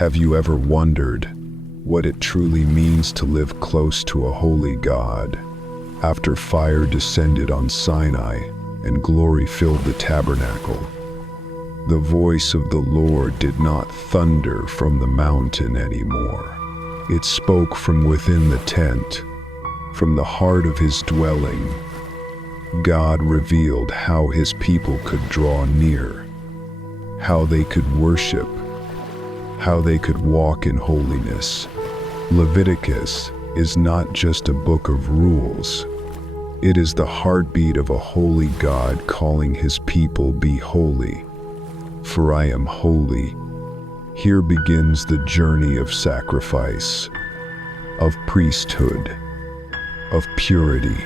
Have you ever wondered what it truly means to live close to a holy God? After fire descended on Sinai and glory filled the tabernacle, the voice of the Lord did not thunder from the mountain anymore. It spoke from within the tent, from the heart of his dwelling. God revealed how his people could draw near, how they could worship, how they could walk in holiness. Leviticus is not just a book of rules. It is the heartbeat of a holy God calling his people, "Be holy, for I am holy." Here begins the journey of sacrifice, of priesthood, of purity,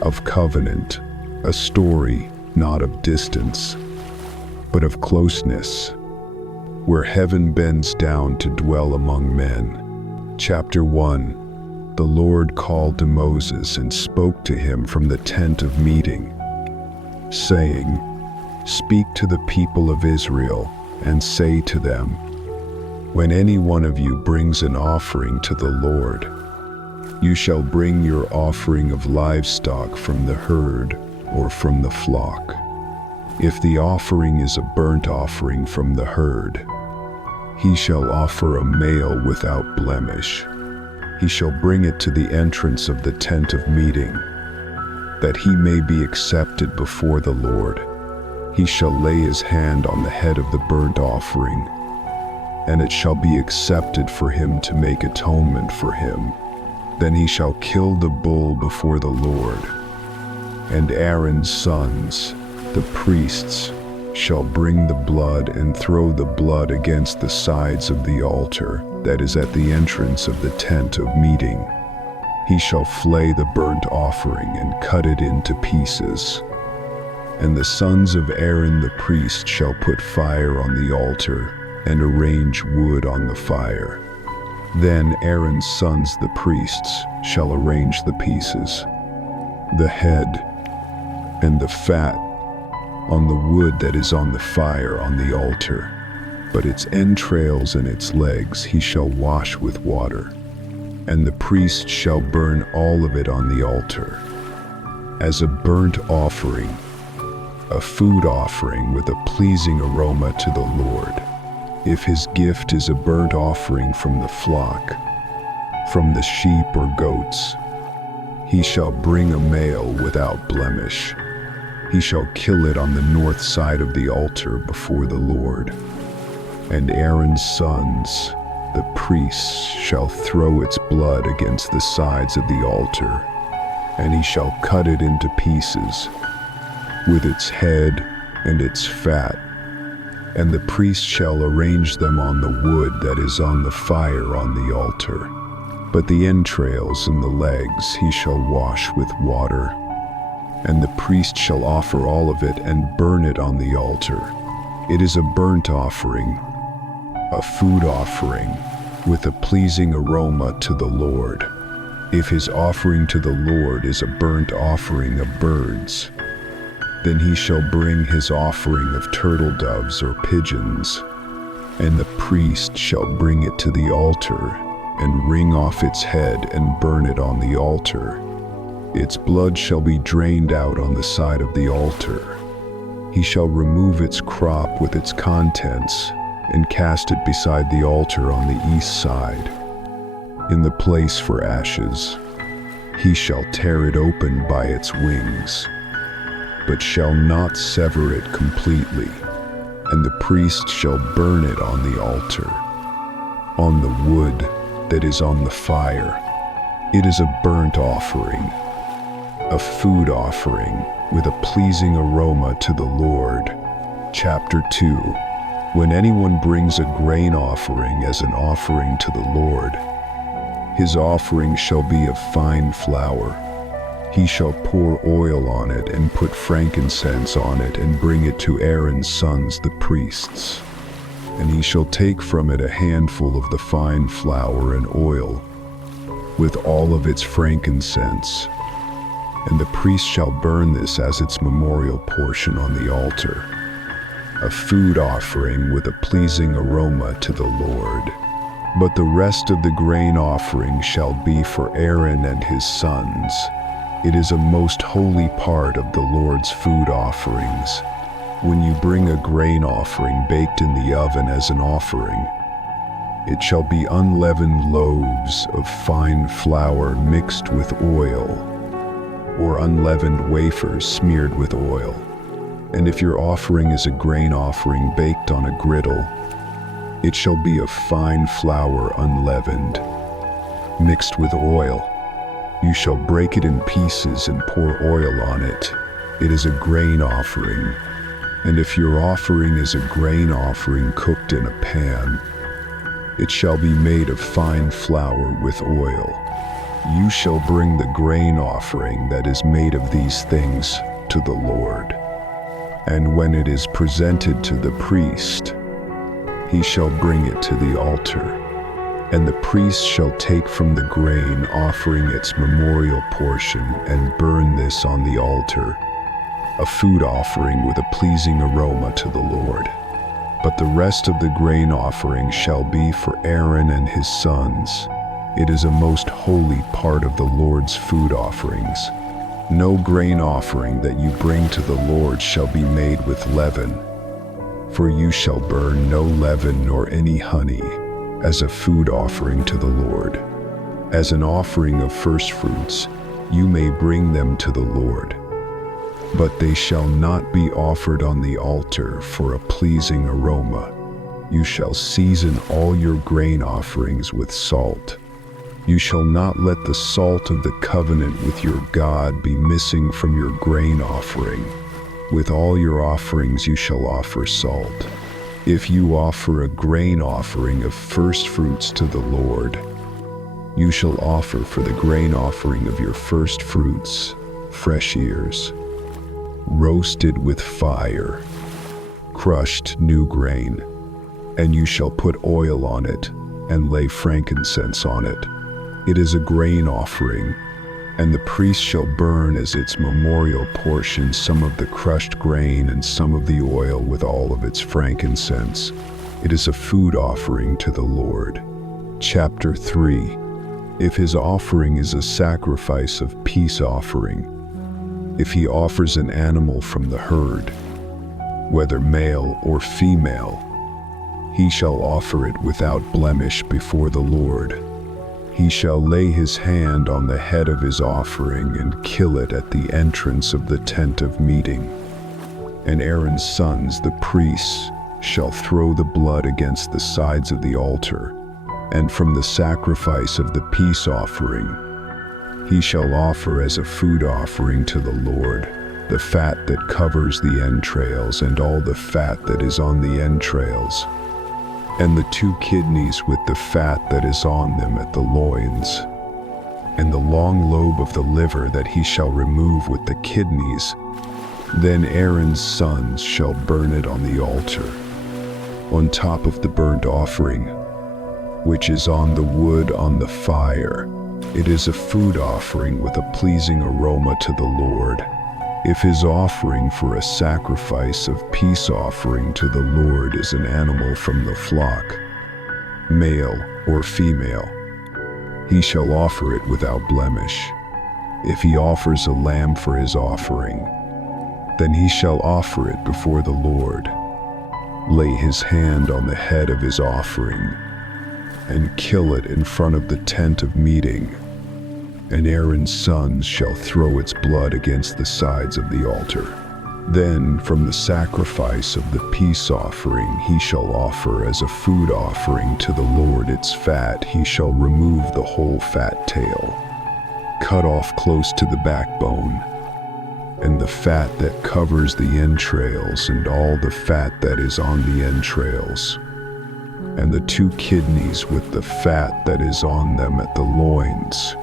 of covenant, a story not of distance, but of closeness, where heaven bends down to dwell among men. Chapter 1. The Lord called to Moses and spoke to him from the tent of meeting, saying, "Speak to the people of Israel and say to them, when any one of you brings an offering to the Lord, you shall bring your offering of livestock from the herd or from the flock. If the offering is a burnt offering from the herd, he shall offer a male without blemish. He shall bring it to the entrance of the tent of meeting, that he may be accepted before the Lord. He shall lay his hand on the head of the burnt offering, and it shall be accepted for him to make atonement for him. Then he shall kill the bull before the Lord, and Aaron's sons, the priests, shall bring the blood and throw the blood against the sides of the altar that is at the entrance of the tent of meeting. He shall flay the burnt offering and cut it into pieces. And the sons of Aaron the priest shall put fire on the altar and arrange wood on the fire. Then Aaron's sons the priests shall arrange the pieces, the head and the fat, on the wood that is on the fire on the altar, but its entrails and its legs he shall wash with water, and the priest shall burn all of it on the altar, as a burnt offering, a food offering with a pleasing aroma to the Lord. If his gift is a burnt offering from the flock, from the sheep or goats, he shall bring a male without blemish. He shall kill it on the north side of the altar before the Lord. And Aaron's sons, the priests, shall throw its blood against the sides of the altar, and he shall cut it into pieces, with its head and its fat. And the priest shall arrange them on the wood that is on the fire on the altar. But the entrails and the legs he shall wash with water. And the priest shall offer all of it and burn it on the altar. It is a burnt offering, a food offering, with a pleasing aroma to the Lord. If his offering to the Lord is a burnt offering of birds, then he shall bring his offering of turtle doves or pigeons, and the priest shall bring it to the altar and wring off its head and burn it on the altar. Its blood shall be drained out on the side of the altar. He shall remove its crop with its contents and cast it beside the altar on the east side, in the place for ashes. He shall tear it open by its wings, but shall not sever it completely, and the priest shall burn it on the altar, on the wood that is on the fire. It is a burnt offering, a food offering with a pleasing aroma to the Lord. Chapter 2. When anyone brings a grain offering as an offering to the Lord, his offering shall be of fine flour. He shall pour oil on it and put frankincense on it and bring it to Aaron's sons the priests. And he shall take from it a handful of the fine flour and oil, with all of its frankincense. And the priest shall burn this as its memorial portion on the altar. a food offering with a pleasing aroma to the Lord. But the rest of the grain offering shall be for Aaron and his sons. It is a most holy part of the Lord's food offerings. When you bring a grain offering baked in the oven as an offering, it shall be unleavened loaves of fine flour mixed with oil, or unleavened wafers smeared with oil. And if your offering is a grain offering baked on a griddle, it shall be of fine flour unleavened, mixed with oil. You shall break it in pieces and pour oil on it. It is a grain offering. And if your offering is a grain offering cooked in a pan, it shall be made of fine flour with oil. You shall bring the grain offering that is made of these things to the Lord. And when it is presented to the priest, he shall bring it to the altar. And the priest shall take from the grain offering its memorial portion and burn this on the altar, a food offering with a pleasing aroma to the Lord. But the rest of the grain offering shall be for Aaron and his sons. It is a most holy part of the Lord's food offerings. No grain offering that you bring to the Lord shall be made with leaven, for you shall burn no leaven nor any honey as a food offering to the Lord. As an offering of first fruits, you may bring them to the Lord, but they shall not be offered on the altar for a pleasing aroma. You shall season all your grain offerings with salt. You shall not let the salt of the covenant with your God be missing from your grain offering. With all your offerings you shall offer salt. If you offer a grain offering of first fruits to the Lord, you shall offer for the grain offering of your first fruits fresh ears, roasted with fire, crushed new grain, and you shall put oil on it and lay frankincense on it. It is a grain offering, and the priest shall burn as its memorial portion some of the crushed grain and some of the oil with all of its frankincense. It is a food offering to the Lord. Chapter 3. If his offering is a sacrifice of peace offering, if he offers an animal from the herd, whether male or female, he shall offer it without blemish before the Lord. He shall lay his hand on the head of his offering and kill it at the entrance of the tent of meeting. And Aaron's sons, the priests, shall throw the blood against the sides of the altar, and from the sacrifice of the peace offering, he shall offer as a food offering to the Lord the fat that covers the entrails and all the fat that is on the entrails, and the 2 kidneys with the fat that is on them at the loins, and the long lobe of the liver that he shall remove with the kidneys. Then Aaron's sons shall burn it on the altar, on top of the burnt offering, which is on the wood on the fire. It is a food offering with a pleasing aroma to the Lord. If his offering for a sacrifice of peace offering to the Lord is an animal from the flock, male or female, he shall offer it without blemish. If he offers a lamb for his offering, then he shall offer it before the Lord, lay his hand on the head of his offering, and kill it in front of the tent of meeting. And Aaron's sons shall throw its blood against the sides of the altar. Then from the sacrifice of the peace offering he shall offer as a food offering to the Lord its fat. He shall remove the whole fat tail, cut off close to the backbone, and the fat that covers the entrails and all the fat that is on the entrails, and the 2 kidneys with the fat that is on them at the loins,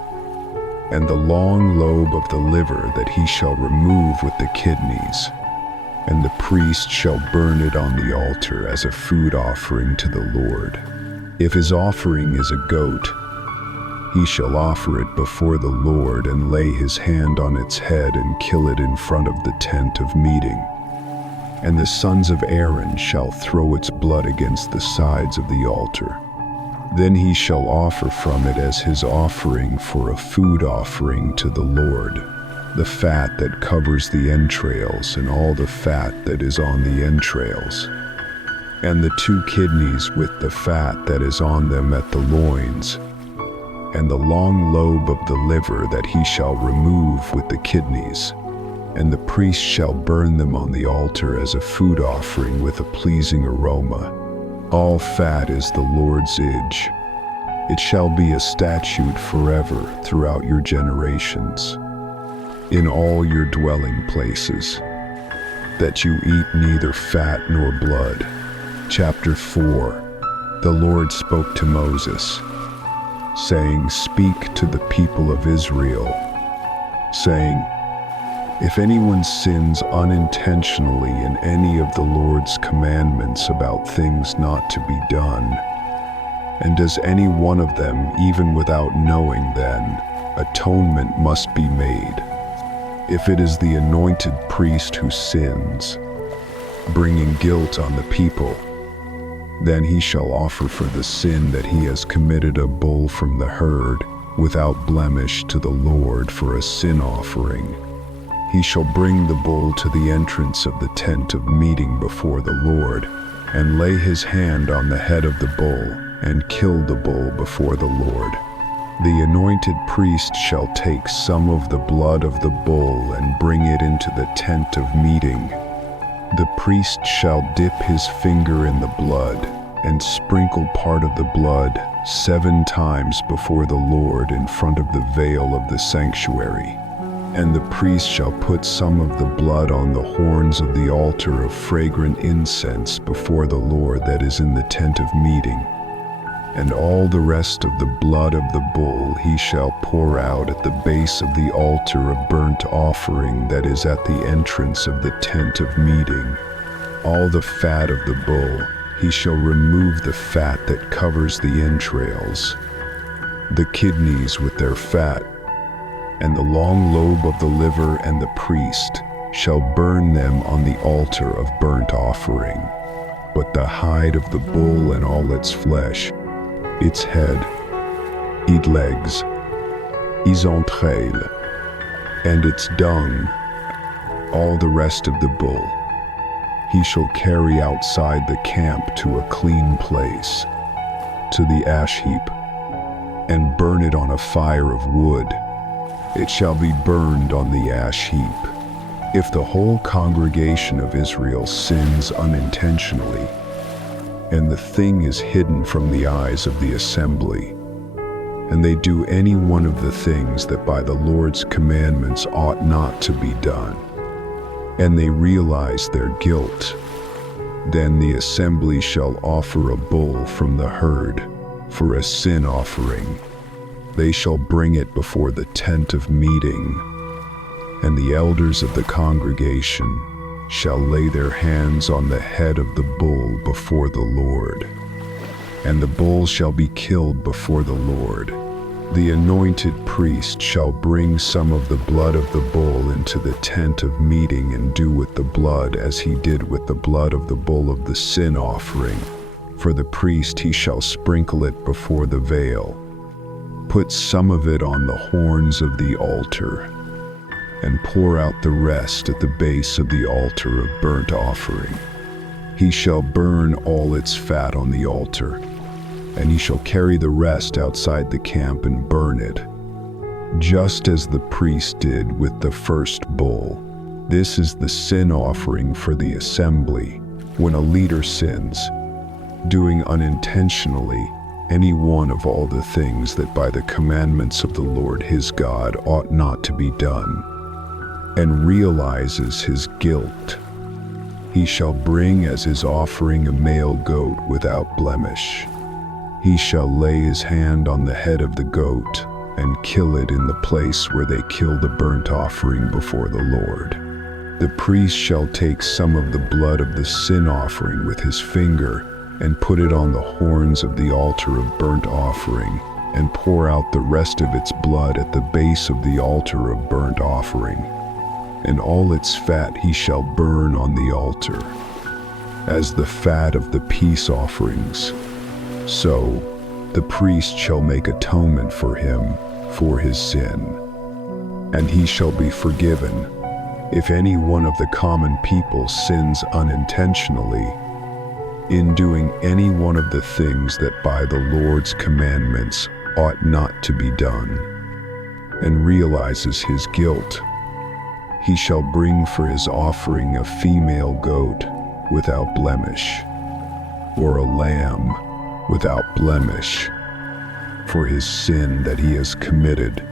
and the long lobe of the liver that he shall remove with the kidneys. And the priest shall burn it on the altar as a food offering to the Lord. If his offering is a goat, he shall offer it before the Lord and lay his hand on its head and kill it in front of the tent of meeting. and the sons of Aaron shall throw its blood against the sides of the altar. Then he shall offer from it as his offering for a food offering to the Lord, the fat that covers the entrails and all the fat that is on the entrails, and the 2 kidneys with the fat that is on them at the loins, and the long lobe of the liver that he shall remove with the kidneys. And the priest shall burn them on the altar as a food offering with a pleasing aroma. All fat is the Lord's Ij. It shall be a statute forever throughout your generations, in all your dwelling places, that you eat neither fat nor blood. Chapter 4. The Lord spoke to Moses, saying, Speak to the people of Israel, saying, If anyone sins unintentionally in any of the Lord's commandments about things not to be done, and does any one of them even without knowing, then atonement must be made. If it is the anointed priest who sins, bringing guilt on the people, then he shall offer for the sin that he has committed a bull from the herd without blemish to the Lord for a sin offering. He shall bring the bull to the entrance of the tent of meeting before the Lord, and lay his hand on the head of the bull, and kill the bull before the Lord. The anointed priest shall take some of the blood of the bull and bring it into the tent of meeting. The priest shall dip his finger in the blood, and sprinkle part of the blood 7 times before the Lord in front of the veil of the sanctuary. And the priest shall put some of the blood on the horns of the altar of fragrant incense before the Lord that is in the tent of meeting. And all the rest of the blood of the bull he shall pour out at the base of the altar of burnt offering that is at the entrance of the tent of meeting. All the fat of the bull he shall remove, the fat that covers the entrails, the kidneys with their fat, and the long lobe of the liver, and the priest shall burn them on the altar of burnt offering. But the hide of the bull and all its flesh, its head, its legs, its entrailles, and its dung, all the rest of the bull, he shall carry outside the camp to a clean place, to the ash heap, and burn it on a fire of wood. It shall be burned on the ash heap. If the whole congregation of Israel sins unintentionally, and the thing is hidden from the eyes of the assembly, and they do any one of the things that by the Lord's commandments ought not to be done, and they realize their guilt, then the assembly shall offer a bull from the herd for a sin offering. They shall bring it before the tent of meeting, and the elders of the congregation shall lay their hands on the head of the bull before the Lord, and the bull shall be killed before the Lord. The anointed priest shall bring some of the blood of the bull into the tent of meeting and do with the blood as he did with the blood of the bull of the sin offering. For the priest he shall sprinkle it before the veil. Put some of it on the horns of the altar, and pour out the rest at the base of the altar of burnt offering. He shall burn all its fat on the altar, and he shall carry the rest outside the camp and burn it, just as the priest did with the first bull. This is the sin offering for the assembly when a leader sins, doing unintentionally any one of all the things that by the commandments of the Lord his God ought not to be done, and realizes his guilt. He shall bring as his offering a male goat without blemish. He shall lay his hand on the head of the goat and kill it in the place where they kill the burnt offering before the Lord. The priest shall take some of the blood of the sin offering with his finger and put it on the horns of the altar of burnt offering, and pour out the rest of its blood at the base of the altar of burnt offering. and all its fat he shall burn on the altar, as the fat of the peace offerings. So the priest shall make atonement for him for his sin, and he shall be forgiven. If any one of the common people sins unintentionally in doing any one of the things that by the Lord's commandments ought not to be done, and realizes his guilt, he shall bring for his offering a female goat without blemish, or a lamb without blemish, for his sin that he has committed.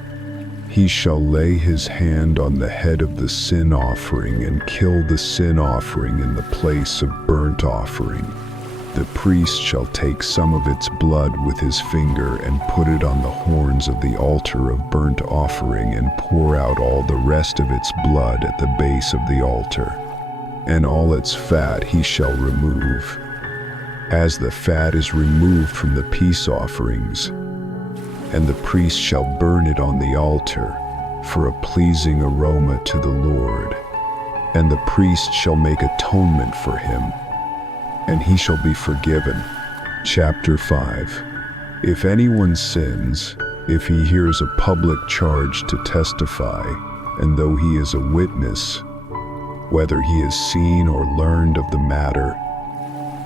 He shall lay his hand on the head of the sin offering and kill the sin offering in the place of burnt offering. The priest shall take some of its blood with his finger and put it on the horns of the altar of burnt offering and pour out all the rest of its blood at the base of the altar. And all its fat he shall remove, as the fat is removed from the peace offerings, and the priest shall burn it on the altar for a pleasing aroma to the Lord. And the priest shall make atonement for him, and he shall be forgiven. Chapter 5. If anyone sins, if he hears a public charge to testify, and though he is a witness, whether he has seen or learned of the matter,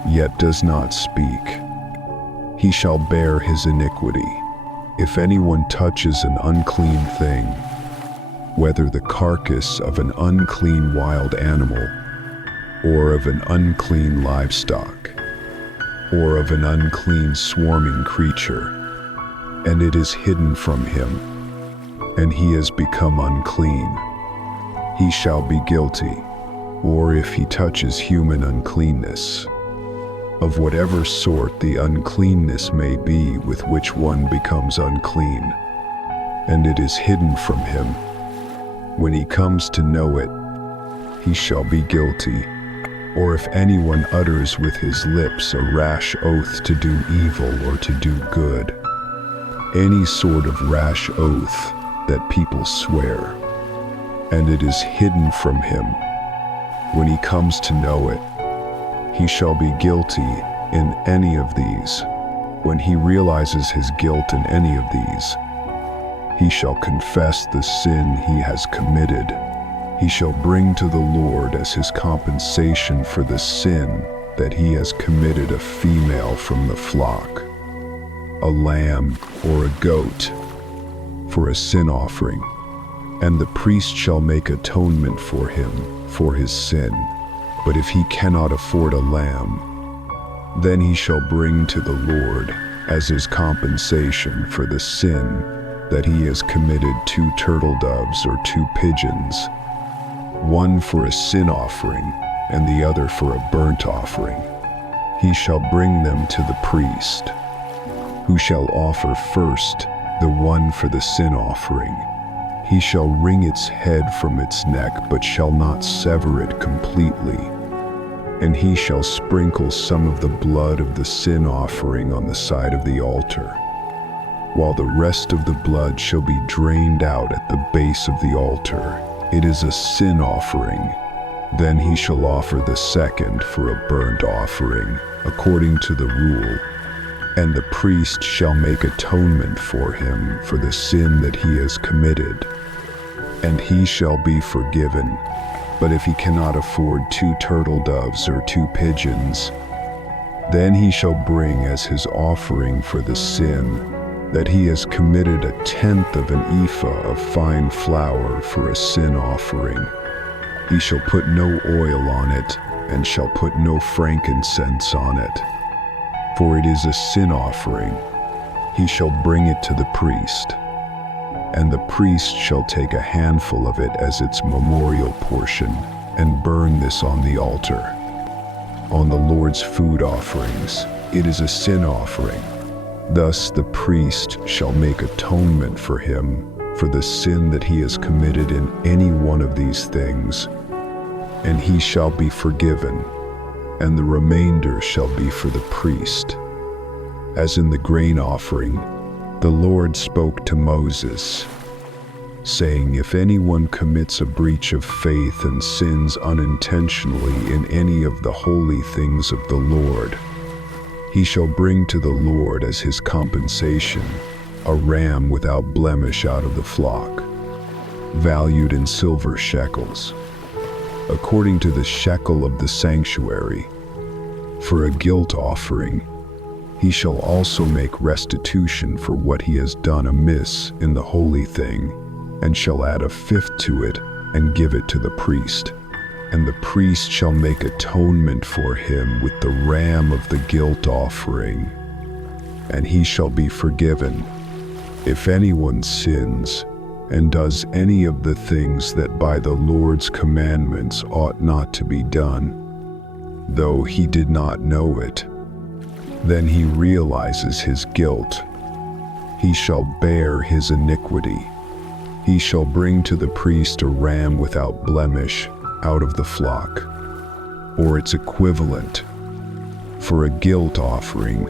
yet does not speak, he shall bear his iniquity. If anyone touches an unclean thing, whether the carcass of an unclean wild animal, or of an unclean livestock, or of an unclean swarming creature, and it is hidden from him, and he has become unclean, he shall be guilty. Or if he touches human uncleanness, of whatever sort the uncleanness may be with which one becomes unclean, and it is hidden from him, when he comes to know it, he shall be guilty. Or if anyone utters with his lips a rash oath to do evil or to do good, any sort of rash oath that people swear, and it is hidden from him, when he comes to know it, he shall be guilty in any of these. When he realizes his guilt in any of these, he shall confess the sin he has committed. He shall bring to the Lord as his compensation for the sin that he has committed a female from the flock, a lamb or a goat, for a sin offering, and the priest shall make atonement for him for his sin. But if he cannot afford a lamb, then he shall bring to the Lord as his compensation for the sin that he has committed 2 turtle doves or 2 pigeons, one for a sin offering and the other for a burnt offering. He shall bring them to the priest, who shall offer first the one for the sin offering. He shall wring its head from its neck, but shall not sever it completely. And he shall sprinkle some of the blood of the sin offering on the side of the altar, while the rest of the blood shall be drained out at the base of the altar. It is a sin offering. Then he shall offer the second for a burnt offering, according to the rule. And the priest shall make atonement for him for the sin that he has committed, and he shall be forgiven. But if he cannot afford 2 turtle doves or 2 pigeons, then he shall bring as his offering for the sin that he has committed 1/10 of an ephah of fine flour for a sin offering. He shall put no oil on it, and shall put no frankincense on it, for it is a sin offering. He shall bring it to the priest, and the priest shall take a handful of it as its memorial portion, and burn this on the altar. On the Lord's food offerings, it is a sin offering. Thus the priest shall make atonement for him for the sin that he has committed in any one of these things, and he shall be forgiven, and the remainder shall be for the priest. As in the grain offering, the Lord spoke to Moses, saying, "If anyone commits a breach of faith and sins unintentionally in any of the holy things of the Lord, he shall bring to the Lord as his compensation a ram without blemish out of the flock, valued in silver shekels, according to the shekel of the sanctuary. For a guilt offering, he shall also make restitution for what he has done amiss in the holy thing, and shall add a fifth to it and give it to the priest. And the priest shall make atonement for him with the ram of the guilt offering, and he shall be forgiven. If anyone sins and does any of the things that by the Lord's commandments ought not to be done, though he did not know it, then he realizes his guilt. He shall bear his iniquity. He shall bring to the priest a ram without blemish out of the flock, or its equivalent, for a guilt offering,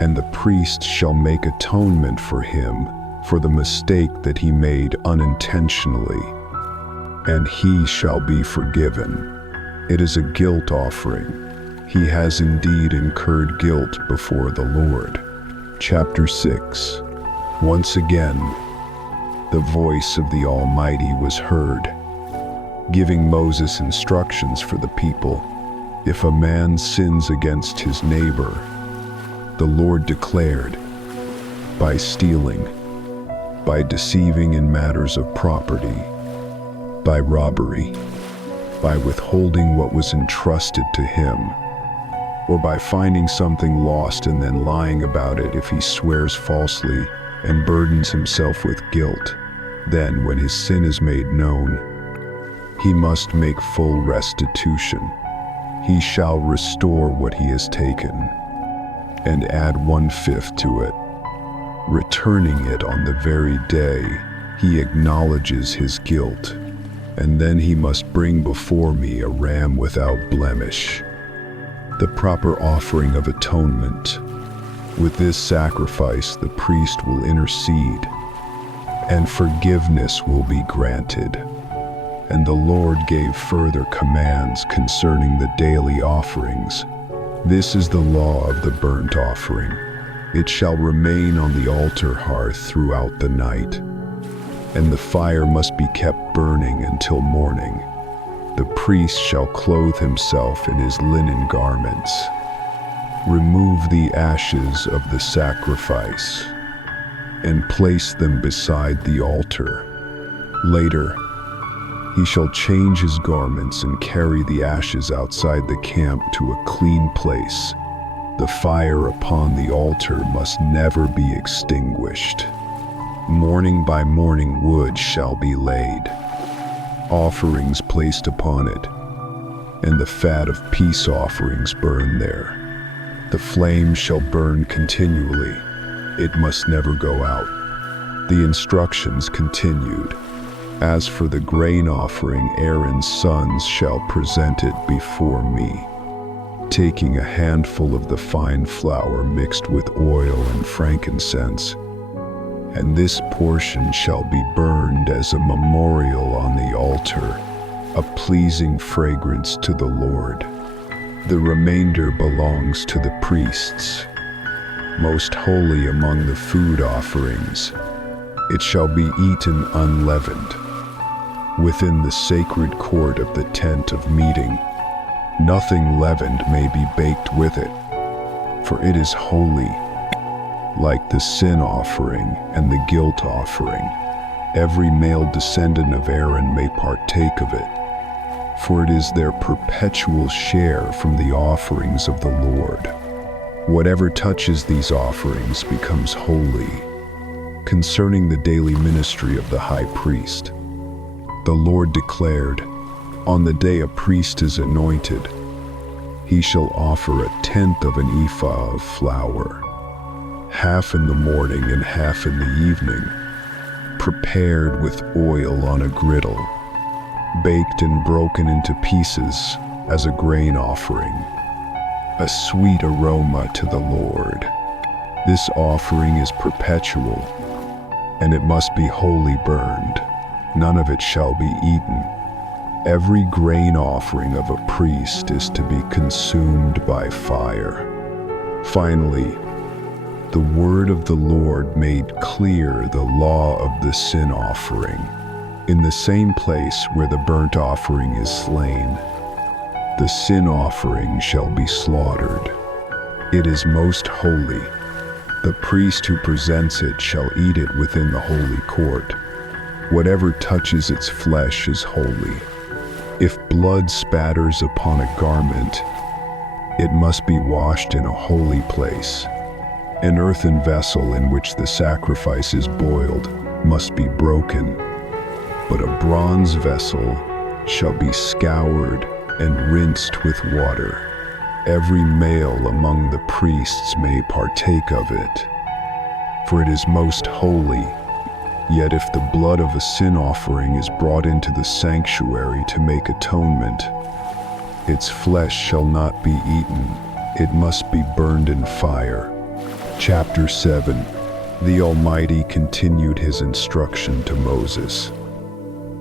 and the priest shall make atonement for him for the mistake that he made unintentionally, and he shall be forgiven. It is a guilt offering. He has indeed incurred guilt before the Lord." Chapter 6. Once again, the voice of the Almighty was heard, giving Moses instructions for the people. If a man sins against his neighbor, the Lord declared, by stealing, by deceiving in matters of property, by robbery, by withholding what was entrusted to him, or by finding something lost and then lying about it, if he swears falsely and burdens himself with guilt, then when his sin is made known, he must make full restitution. He shall restore what he has taken, and add 1/5 to it, returning it on the very day he acknowledges his guilt, and then he must bring before me a ram without blemish, the proper offering of atonement. With this sacrifice the priest will intercede, and forgiveness will be granted. And the Lord gave further commands concerning the daily offerings. This is the law of the burnt offering. It shall remain on the altar hearth throughout the night, and the fire must be kept burning until morning. The priest shall clothe himself in his linen garments, remove the ashes of the sacrifice, and place them beside the altar. Later, he shall change his garments and carry the ashes outside the camp to a clean place. The fire upon the altar must never be extinguished. Morning by morning wood shall be laid, offerings placed upon it, and the fat of peace offerings burn there. The flame shall burn continually. It must never go out. The instructions continued. As for the grain offering, Aaron's sons shall present it before me, taking a handful of the fine flour mixed with oil and frankincense, and this portion shall be burned as a memorial on the altar, a pleasing fragrance to the Lord. The remainder belongs to the priests, most holy among the food offerings. It shall be eaten unleavened, within the sacred court of the tent of meeting. Nothing leavened may be baked with it, for it is holy, like the sin offering and the guilt offering. Every male descendant of Aaron may partake of it, for it is their perpetual share from the offerings of the Lord. Whatever touches these offerings becomes holy. Concerning the daily ministry of the high priest, the Lord declared, on the day a priest is anointed, he shall offer 1/10 of an ephah of flour, half in the morning and half in the evening, prepared with oil on a griddle, baked and broken into pieces as a grain offering, a sweet aroma to the Lord. This offering is perpetual, and it must be wholly burned. None of it shall be eaten. Every grain offering of a priest is to be consumed by fire. Finally, the word of the Lord made clear the law of the sin offering. In the same place where the burnt offering is slain, the sin offering shall be slaughtered. It is most holy. The priest who presents it shall eat it within the holy court. Whatever touches its flesh is holy. If blood spatters upon a garment, it must be washed in a holy place. An earthen vessel in which the sacrifice is boiled must be broken, but a bronze vessel shall be scoured and rinsed with water. Every male among the priests may partake of it, for it is most holy. Yet if the blood of a sin offering is brought into the sanctuary to make atonement, its flesh shall not be eaten, it must be burned in fire. Chapter 7. The Almighty continued his instruction to Moses,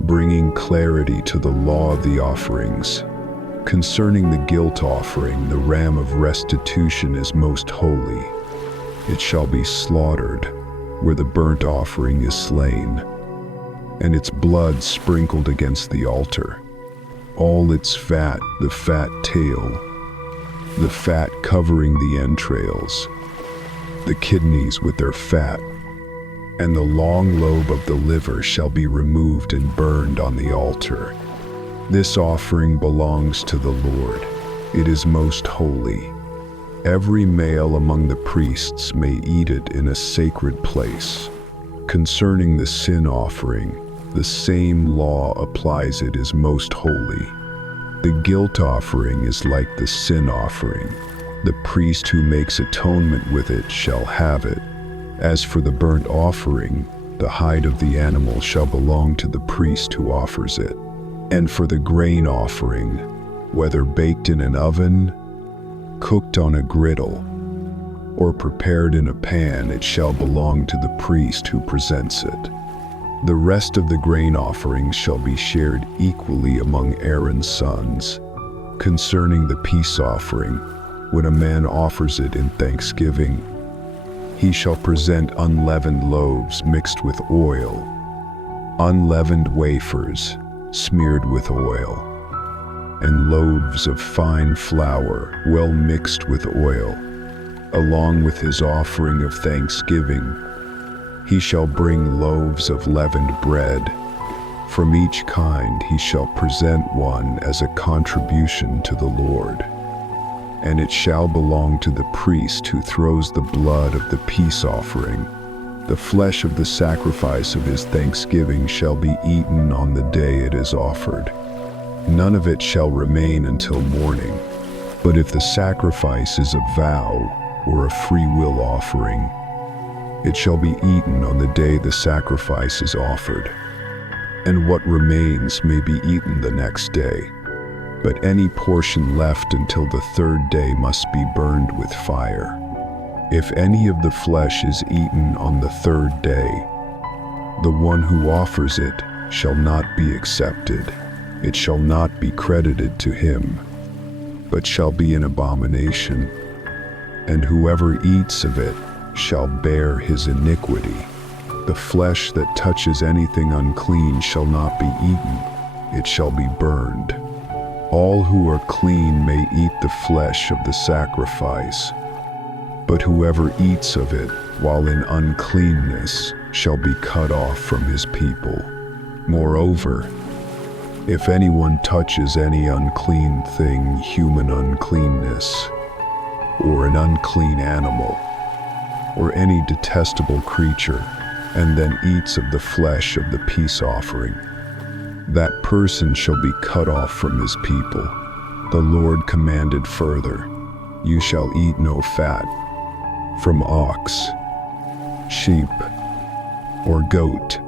bringing clarity to the law of the offerings. Concerning the guilt offering, the ram of restitution is most holy. It shall be slaughtered where the burnt offering is slain, and its blood sprinkled against the altar. All its fat, the fat tail, the fat covering the entrails, the kidneys with their fat, and the long lobe of the liver shall be removed and burned on the altar. This offering belongs to the Lord. It is most holy. Every male among the priests may eat it in a sacred place. Concerning the sin offering, the same law applies. It is most holy. The guilt offering is like the sin offering. The priest who makes atonement with it shall have it. As for the burnt offering, the hide of the animal shall belong to the priest who offers it. And for the grain offering, whether baked in an oven, cooked on a griddle, or prepared in a pan, it shall belong to the priest who presents it. The rest of the grain offerings shall be shared equally among Aaron's sons. Concerning the peace offering, when a man offers it in thanksgiving, he shall present unleavened loaves mixed with oil, unleavened wafers smeared with oil, and loaves of fine flour well mixed with oil. Along with his offering of thanksgiving, he shall bring loaves of leavened bread. From each kind he shall present one as a contribution to the Lord. And it shall belong to the priest who throws the blood of the peace offering. The flesh of the sacrifice of his thanksgiving shall be eaten on the day it is offered. None of it shall remain until morning. But if the sacrifice is a vow or a free will offering, it shall be eaten on the day the sacrifice is offered. And what remains may be eaten the next day. But any portion left until the third day must be burned with fire. If any of the flesh is eaten on the third day, the one who offers it shall not be accepted. It shall not be credited to him, but shall be an abomination. And whoever eats of it shall bear his iniquity. The flesh that touches anything unclean shall not be eaten. It shall be burned. All who are clean may eat the flesh of the sacrifice, but whoever eats of it while in uncleanness shall be cut off from his people. Moreover, if anyone touches any unclean thing, human uncleanness, or an unclean animal, or any detestable creature, and then eats of the flesh of the peace offering, that person shall be cut off from his people. The Lord commanded further, "You shall eat no fat from ox, sheep, or goat.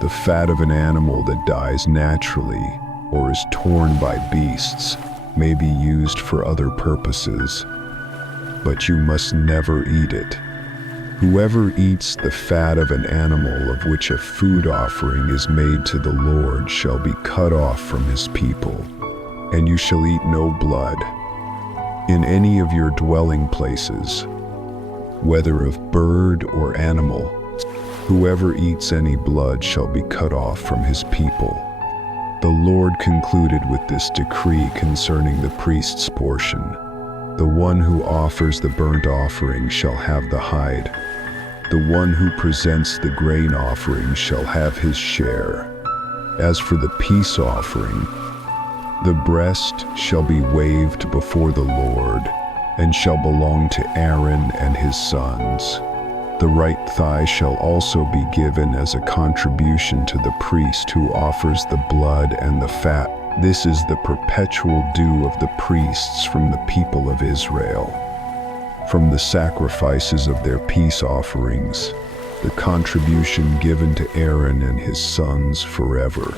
The fat of an animal that dies naturally or is torn by beasts may be used for other purposes, but you must never eat it. Whoever eats the fat of an animal of which a food offering is made to the Lord shall be cut off from his people, and you shall eat no blood in any of your dwelling places, whether of bird or animal. Whoever eats any blood shall be cut off from his people. The Lord concluded with this decree concerning the priest's portion. The one who offers the burnt offering shall have the hide. The one who presents the grain offering shall have his share. As for the peace offering, the breast shall be waved before the Lord, and shall belong to Aaron and his sons. The right thigh shall also be given as a contribution to the priest who offers the blood and the fat. This is the perpetual due of the priests from the people of Israel. From the sacrifices of their peace offerings, the contribution given to Aaron and his sons forever,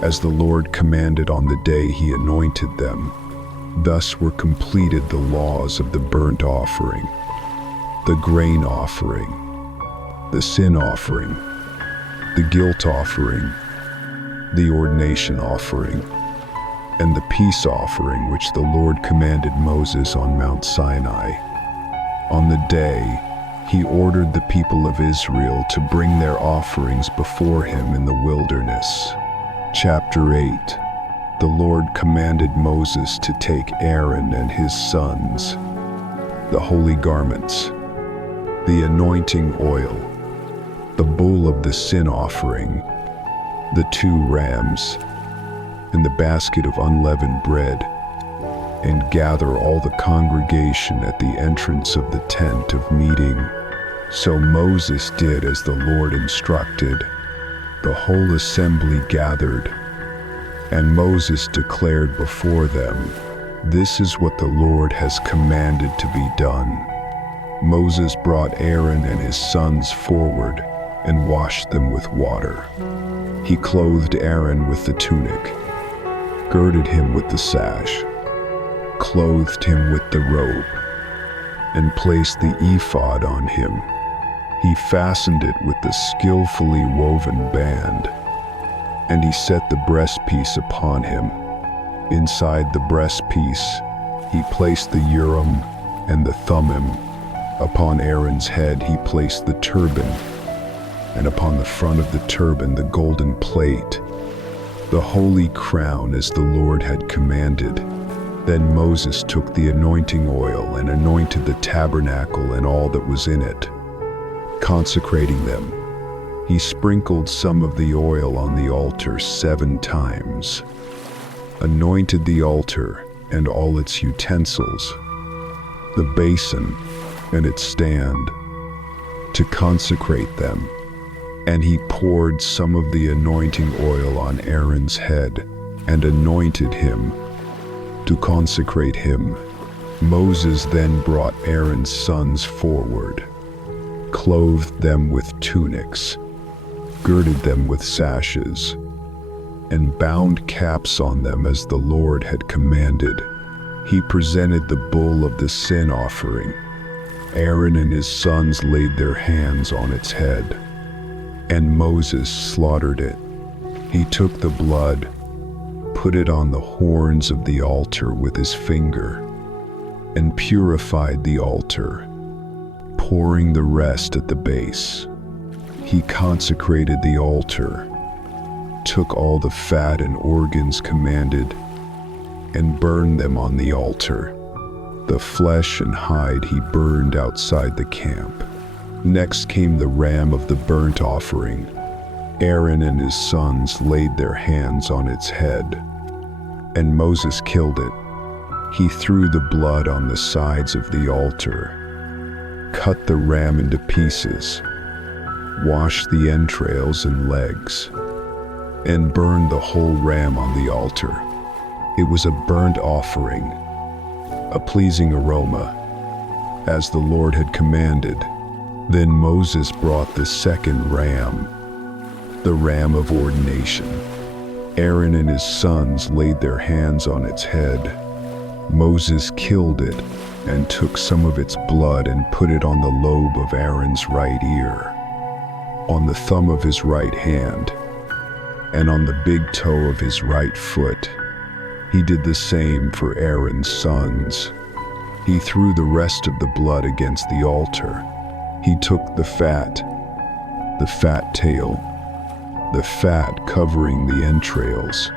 as the Lord commanded on the day he anointed them. Thus were completed the laws of the burnt offering, the grain offering, the sin offering, the guilt offering, the ordination offering, and the peace offering which the Lord commanded Moses on Mount Sinai. On the day he ordered the people of Israel to bring their offerings before him in the wilderness. Chapter 8. The Lord commanded Moses to take Aaron and his sons, the holy garments, the anointing oil, the bull of the sin offering, the 2 rams, and the basket of unleavened bread, and gather all the congregation at the entrance of the tent of meeting. So Moses did as the Lord instructed. The whole assembly gathered, and Moses declared before them, "This is what the Lord has commanded to be done." Moses brought Aaron and his sons forward and washed them with water. He clothed Aaron with the tunic, girded him with the sash, clothed him with the robe, and placed the ephod on him. He fastened it with the skillfully woven band, and he set the breastpiece upon him. Inside the breastpiece, he placed the Urim and the Thummim. Upon Aaron's head he placed the turban, and upon the front of the turban the golden plate, the holy crown as the Lord had commanded. Then Moses took the anointing oil and anointed the tabernacle and all that was in it, consecrating them. He sprinkled some of the oil on the altar 7 times, anointed the altar and all its utensils, the basin and its stand, to consecrate them. And he poured some of the anointing oil on Aaron's head and anointed him to consecrate him. Moses then brought Aaron's sons forward, clothed them with tunics, girded them with sashes, and bound caps on them as the Lord had commanded. He presented the bull of the sin offering. Aaron and his sons laid their hands on its head, and Moses slaughtered it. He took the blood, put it on the horns of the altar with his finger, and purified the altar, pouring the rest at the base. He consecrated the altar, took all the fat and organs commanded, and burned them on the altar. The flesh and hide he burned outside the camp. Next came the ram of the burnt offering. Aaron and his sons laid their hands on its head, and Moses killed it. He threw the blood on the sides of the altar, cut the ram into pieces, washed the entrails and legs, and burned the whole ram on the altar. It was a burnt offering, a pleasing aroma, as the Lord had commanded. Then Moses brought the second ram, the ram of ordination. Aaron and his sons laid their hands on its head. Moses killed it and took some of its blood and put it on the lobe of Aaron's right ear, on the thumb of his right hand, and on the big toe of his right foot. He did the same for Aaron's sons. He threw the rest of the blood against the altar. He took the fat tail, the fat covering the entrails,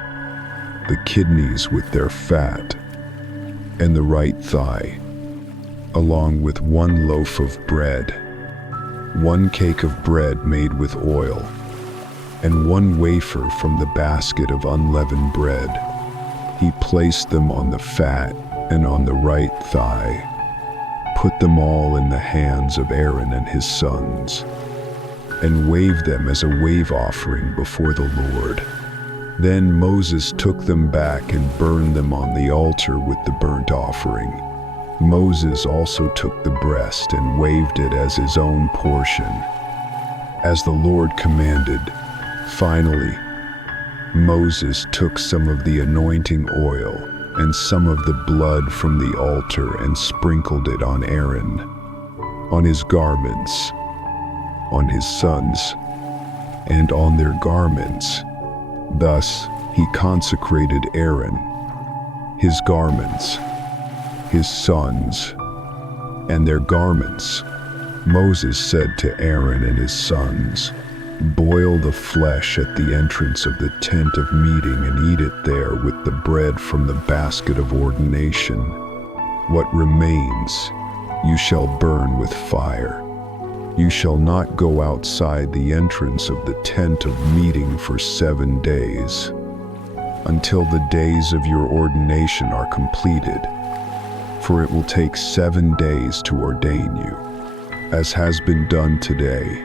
the kidneys with their fat, and the right thigh, along with 1 loaf of bread, 1 cake of bread made with oil, and 1 wafer from the basket of unleavened bread. He placed them on the fat and on the right thigh, put them all in the hands of Aaron and his sons, and waved them as a wave offering before the Lord. Then Moses took them back and burned them on the altar with the burnt offering. Moses also took the breast and waved it as his own portion, as the Lord commanded. Finally, Moses took some of the anointing oil and some of the blood from the altar and sprinkled it on Aaron, on his garments, on his sons, and on their garments. Thus he consecrated Aaron, his garments, his sons, and their garments. Moses said to Aaron and his sons, "Boil the flesh at the entrance of the tent of meeting and eat it there with the bread from the basket of ordination. What remains you shall burn with fire. You shall not go outside the entrance of the tent of meeting for 7 days, until the days of your ordination are completed, for it will take 7 days to ordain you, as has been done today.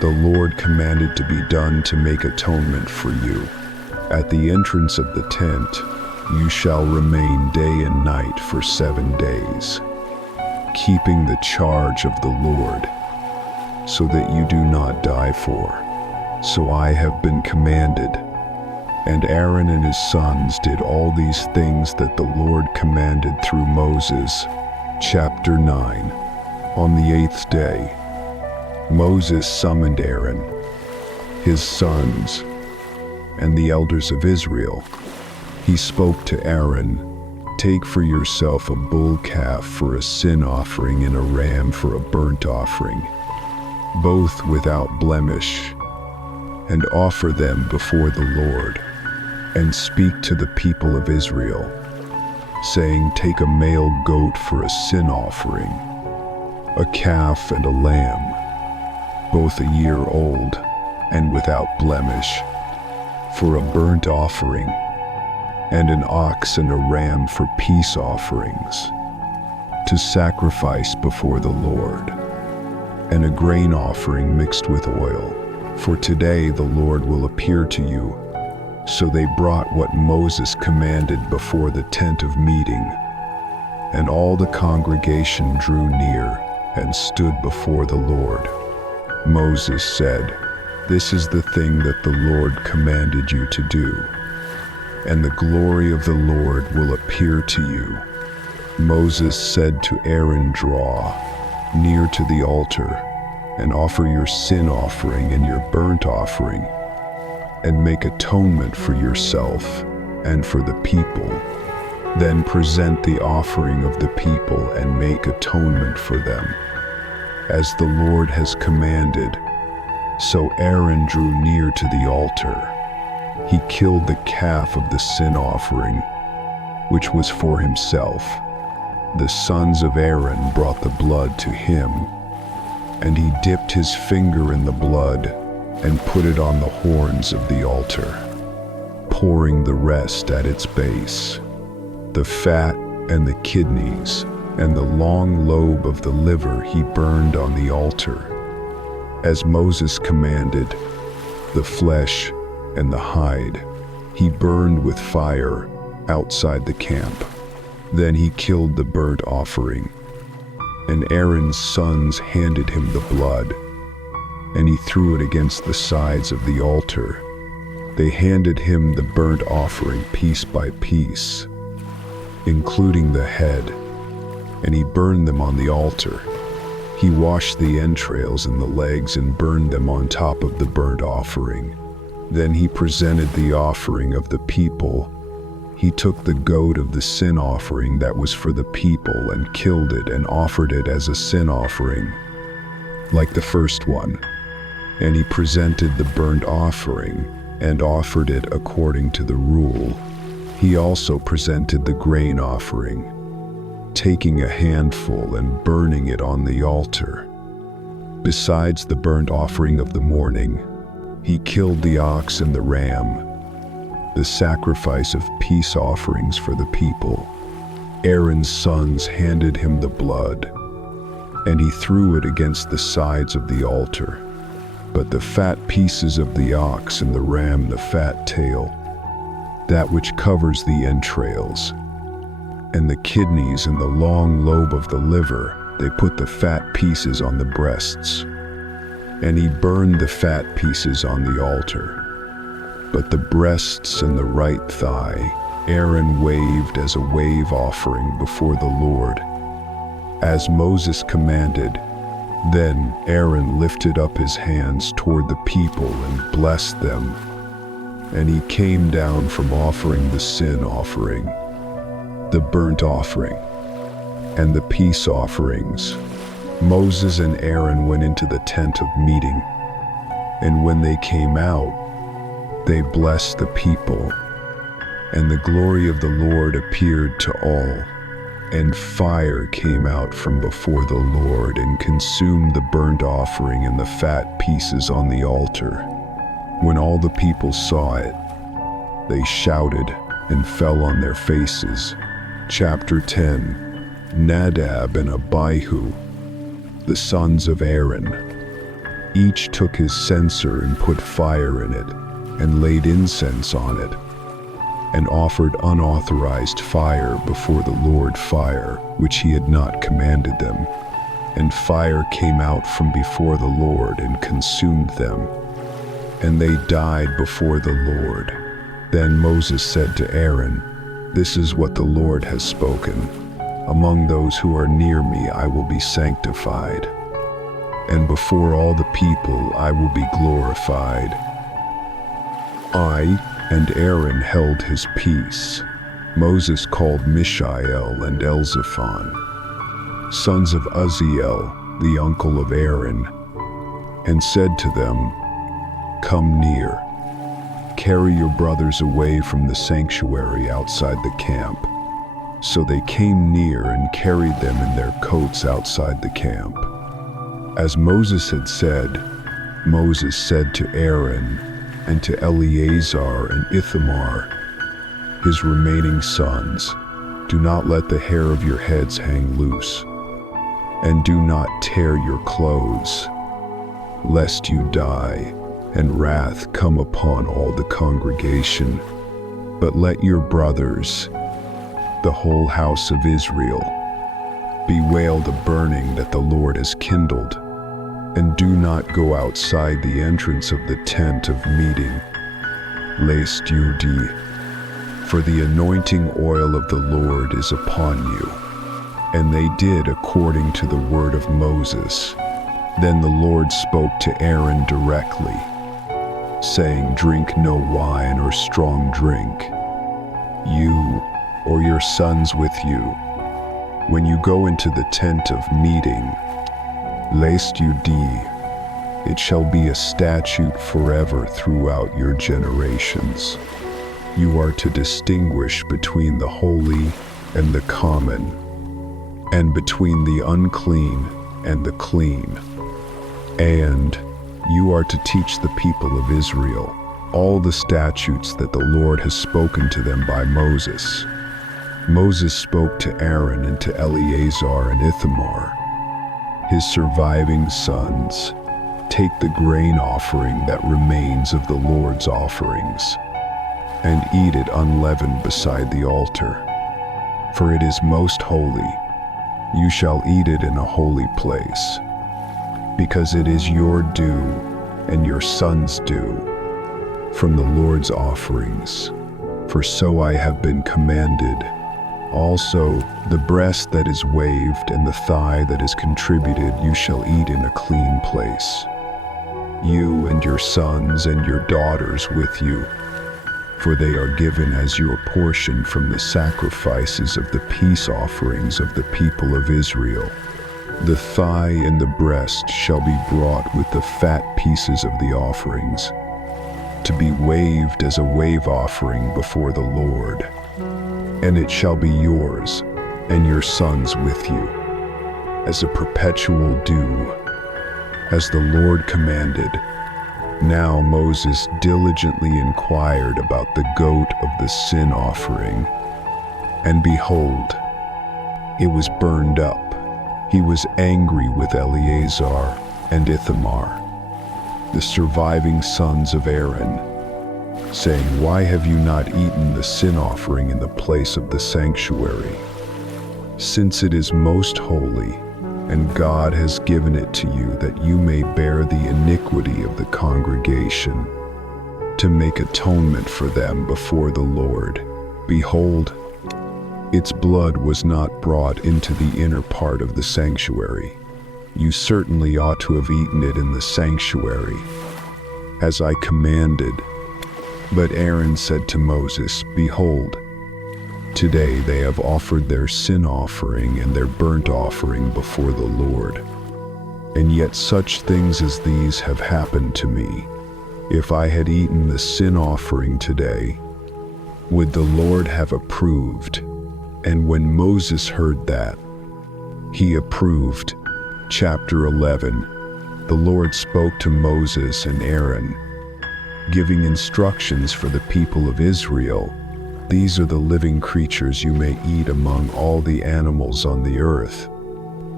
The Lord commanded to be done to make atonement for you. At the entrance of the tent, you shall remain day and night for 7 days, keeping the charge of the Lord, so that you do not die for. So I have been commanded." And Aaron and his sons did all these things that the Lord commanded through Moses. Chapter 9. On the 8th day, Moses summoned Aaron, his sons, and the elders of Israel. He spoke to Aaron, "Take for yourself a bull calf for a sin offering and a ram for a burnt offering, both without blemish, and offer them before the Lord. And speak to the people of Israel, saying, Take a male goat for a sin offering, a calf and a lamb, both a year old and without blemish, for a burnt offering, and an ox and a ram for peace offerings, to sacrifice before the Lord, and a grain offering mixed with oil. For today the Lord will appear to you." So they brought what Moses commanded before the tent of meeting, and all the congregation drew near and stood before the Lord. Moses said, "This is the thing that the Lord commanded you to do, and the glory of the Lord will appear to you." Moses said to Aaron, "Draw near to the altar, and offer your sin offering and your burnt offering, and make atonement for yourself and for the people. Then present the offering of the people and make atonement for them, as the Lord has commanded." So Aaron drew near to the altar. He killed the calf of the sin offering, which was for himself. The sons of Aaron brought the blood to him, and he dipped his finger in the blood and put it on the horns of the altar, pouring the rest at its base. The fat and the kidneys and the long lobe of the liver he burned on the altar, as Moses commanded. The flesh and the hide he burned with fire outside the camp. Then he killed the burnt offering, and Aaron's sons handed him the blood, and he threw it against the sides of the altar. They handed him the burnt offering piece by piece, including the head, and he burned them on the altar. He washed the entrails and the legs and burned them on top of the burnt offering. Then he presented the offering of the people. He took the goat of the sin offering that was for the people and killed it and offered it as a sin offering, like the first one. And he presented the burnt offering and offered it according to the rule. He also presented the grain offering, taking a handful and burning it on the altar. Besides the burnt offering of the morning, he killed the ox and the ram, the sacrifice of peace offerings for the people. Aaron's sons handed him the blood, and he threw it against the sides of the altar. But the fat pieces of the ox and the ram, the fat tail, that which covers the entrails, and the kidneys and the long lobe of the liver, they put the fat pieces on the breasts. And he burned the fat pieces on the altar. But the breasts and the right thigh, Aaron waved as a wave offering before the Lord, as Moses commanded. Then Aaron lifted up his hands toward the people and blessed them. And he came down from offering the sin offering, the burnt offering, and the peace offerings. Moses and Aaron went into the tent of meeting, and when they came out, they blessed the people, and the glory of the Lord appeared to all, and fire came out from before the Lord and consumed the burnt offering and the fat pieces on the altar. When all the people saw it, they shouted and fell on their faces. Chapter 10. Nadab and Abihu, the sons of Aaron. Each took his censer and put fire in it, and laid incense on it, and offered unauthorized fire before the Lord, fire which he had not commanded them. And fire came out from before the Lord and consumed them, and they died before the Lord. Then Moses said to Aaron, "This is what the Lord has spoken. Among those who are near me I will be sanctified, and before all the people I will be glorified." I and Aaron held his peace. Moses called Mishael and Elzaphan, sons of Uzziel, the uncle of Aaron, and said to them, "Come near. Carry your brothers away from the sanctuary outside the camp." So they came near and carried them in their coats outside the camp. As Moses had said, Moses said to Aaron and to Eleazar and Ithamar, his remaining sons, "Do not let the hair of your heads hang loose, and do not tear your clothes, lest you die, and wrath come upon all the congregation. But let your brothers, the whole house of Israel, bewail the burning that the Lord has kindled, and do not go outside the entrance of the tent of meeting, lest you die. For the anointing oil of the Lord is upon you." And they did according to the word of Moses. Then the Lord spoke to Aaron directly, saying, "Drink no wine or strong drink, you or your sons with you, when you go into the tent of meeting, lest you die. It shall be a statute forever throughout your generations. You are to distinguish between the holy and the common, and between the unclean and the clean. And you are to teach the people of Israel all the statutes that the Lord has spoken to them by Moses." Moses spoke to Aaron and to Eleazar and Ithamar, his surviving sons, "Take the grain offering that remains of the Lord's offerings, and eat it unleavened beside the altar, for it is most holy. You shall eat it in a holy place, because it is your due and your sons' due from the Lord's offerings, for so I have been commanded. Also, the breast that is waved and the thigh that is contributed you shall eat in a clean place. You and your sons and your daughters with you, for they are given as your portion from the sacrifices of the peace offerings of the people of Israel. The thigh and the breast shall be brought with the fat pieces of the offerings, to be waved as a wave offering before the Lord. And it shall be yours and your sons with you, as a perpetual due, as the Lord commanded. Now Moses diligently inquired about the goat of the sin offering, and behold, it was burned up. He was angry with Eleazar and Ithamar, the surviving sons of Aaron, saying, "Why have you not eaten the sin offering in the place of the sanctuary? Since it is most holy, and God has given it to you that you may bear the iniquity of the congregation, to make atonement for them before the Lord. Behold, its blood was not brought into the inner part of the sanctuary. You certainly ought to have eaten it in the sanctuary, as I commanded." But Aaron said to Moses, "Behold, today they have offered their sin offering and their burnt offering before the Lord. And yet such things as these have happened to me. If I had eaten the sin offering today, would the Lord have approved?" And when Moses heard that, he approved. Chapter 11. The Lord spoke to Moses and Aaron, giving instructions for the people of Israel. "These are the living creatures you may eat among all the animals on the earth.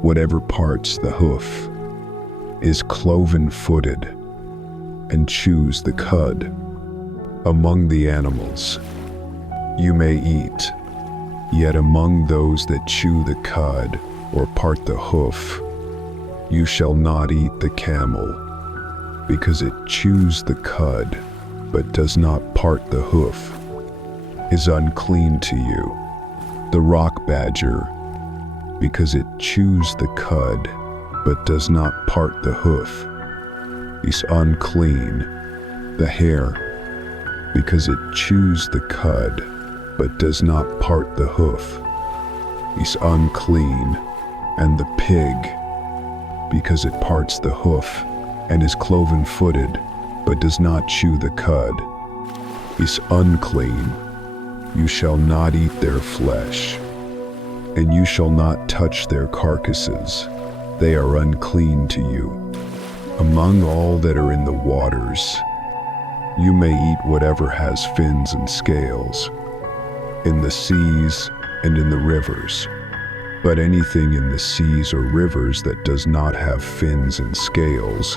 Whatever parts the hoof is cloven-footed, and chews the cud. Among the animals you may eat. Yet among those that chew the cud or part the hoof, you shall not eat the camel, because it chews the cud, but does not part the hoof, is unclean to you. The rock badger, because it chews the cud, but does not part the hoof, is unclean. The hare, because it chews the cud, but does not part the hoof, is unclean. And the pig, because it parts the hoof, and is cloven-footed, but does not chew the cud, is unclean. You shall not eat their flesh, and you shall not touch their carcasses. They are unclean to you. Among all that are in the waters, you may eat whatever has fins and scales, in the seas and in the rivers. But anything in the seas or rivers that does not have fins and scales,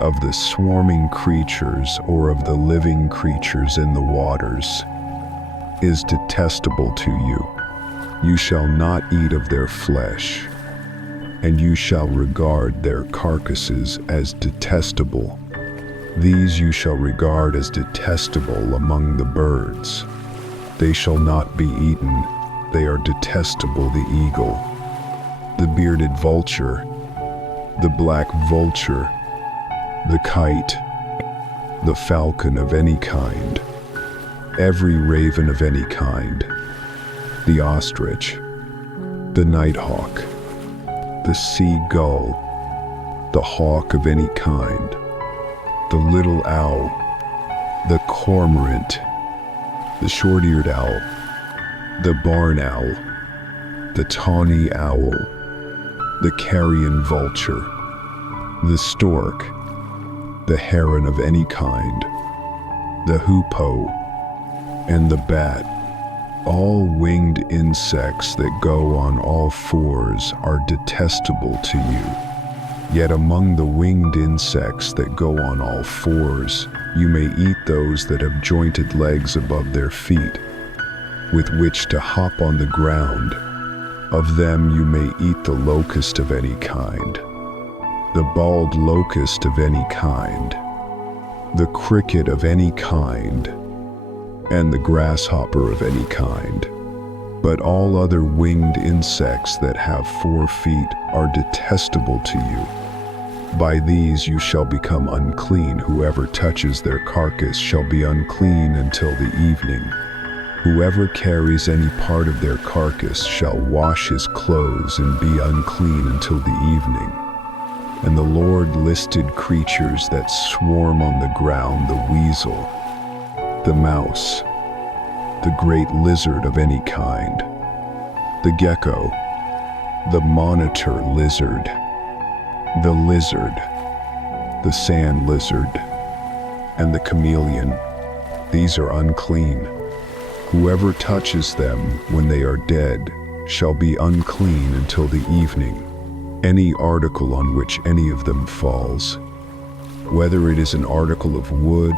of the swarming creatures or of the living creatures in the waters, is detestable to you. You shall not eat of their flesh, and you shall regard their carcasses as detestable. These you shall regard as detestable among the birds. They shall not be eaten. They are detestable: the eagle, the bearded vulture, the black vulture, the kite, the falcon of any kind, every raven of any kind, the ostrich, the nighthawk, the seagull, the hawk of any kind, the little owl, the cormorant, the short-eared owl, the barn owl, the tawny owl, the carrion vulture, the stork, the heron of any kind, the hoopoe, and the bat. All winged insects that go on all fours are detestable to you. Yet among the winged insects that go on all fours, you may eat those that have jointed legs above their feet, with which to hop on the ground. Of them you may eat the locust of any kind, the bald locust of any kind, the cricket of any kind, and the grasshopper of any kind. But all other winged insects that have 4 feet are detestable to you. By these you shall become unclean. Whoever touches their carcass shall be unclean until the evening. Whoever carries any part of their carcass shall wash his clothes and be unclean until the evening. And the Lord listed creatures that swarm on the ground: the weasel, the mouse, the great lizard of any kind, the gecko, the monitor lizard, the sand lizard, and the chameleon. These are unclean. Whoever touches them when they are dead shall be unclean until the evening. Any article on which any of them falls, whether it is an article of wood,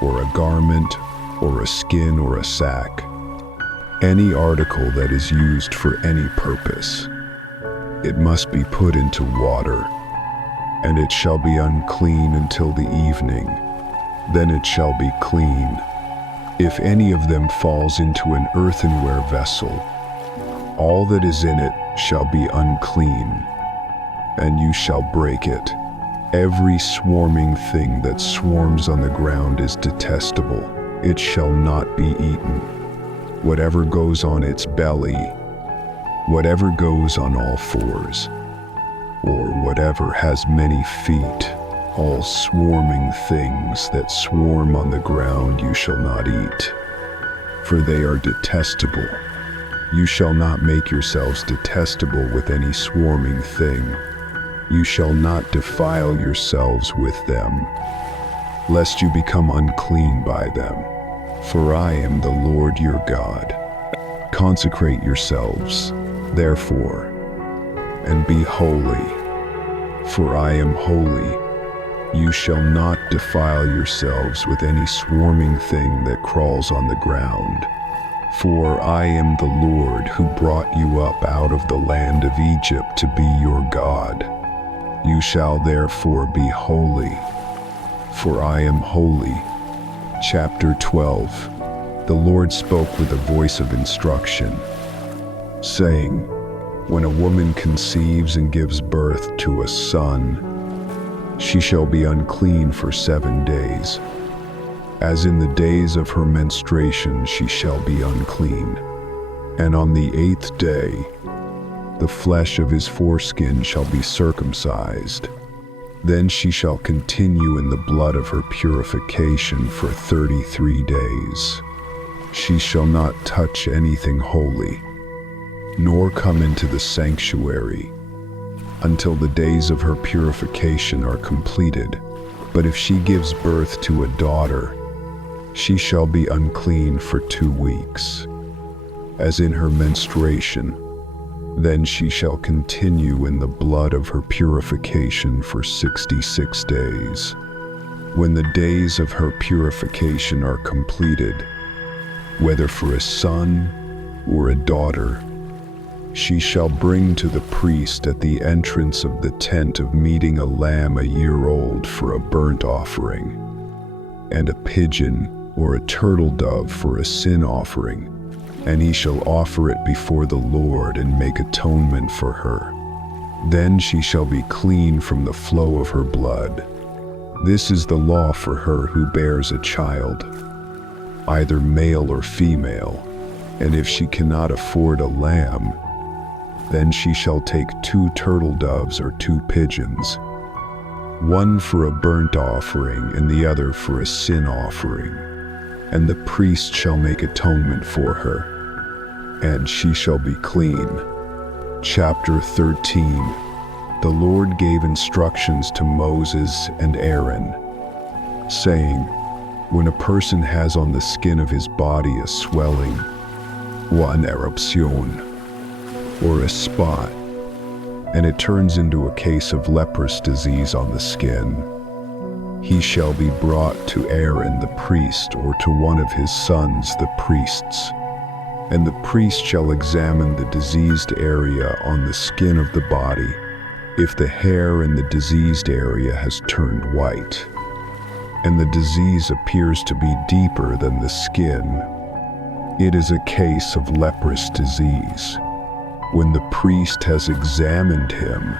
or a garment, or a skin, or a sack, any article that is used for any purpose, it must be put into water, and it shall be unclean until the evening. Then it shall be clean. If any of them falls into an earthenware vessel, all that is in it shall be unclean, and you shall break it. Every swarming thing that swarms on the ground is detestable. It shall not be eaten. Whatever goes on its belly, whatever goes on all 4s, or whatever has many feet, all swarming things that swarm on the ground you shall not eat, for they are detestable. You shall not make yourselves detestable with any swarming thing. You shall not defile yourselves with them, lest you become unclean by them. For I am the Lord your God. Consecrate yourselves, therefore, and be holy, for I am holy. You shall not defile yourselves with any swarming thing that crawls on the ground. For I am the Lord who brought you up out of the land of Egypt to be your God. You shall therefore be holy, for I am holy. Chapter 12. The Lord spoke with a voice of instruction, saying, When a woman conceives and gives birth to a son, she shall be unclean for 7 days. As in the days of her menstruation she shall be unclean. And on the 8th day, the flesh of his foreskin shall be circumcised. Then she shall continue in the blood of her purification for 33 days. She shall not touch anything holy, nor come into the sanctuary, until the days of her purification are completed. But if she gives birth to a daughter, she shall be unclean for 2 weeks, as in her menstruation. Then she shall continue in the blood of her purification for 66 days. When the days of her purification are completed, whether for a son or a daughter, she shall bring to the priest at the entrance of the tent of meeting a lamb a year old for a burnt offering, and a pigeon or a turtle dove for a sin offering, and he shall offer it before the Lord and make atonement for her. Then she shall be clean from the flow of her blood. This is the law for her who bears a child, either male or female, and if she cannot afford a lamb, then she shall take 2 turtle doves or 2 pigeons, one for a burnt offering and the other for a sin offering, and the priest shall make atonement for her, and she shall be clean. Chapter 13. The Lord gave instructions to Moses and Aaron, saying, When a person has on the skin of his body a swelling, one eruption, or a spot, and it turns into a case of leprous disease on the skin, he shall be brought to Aaron the priest or to one of his sons the priests, and the priest shall examine the diseased area on the skin of the body. If the hair in the diseased area has turned white, and the disease appears to be deeper than the skin, It is a case of leprous disease. When the priest has examined him,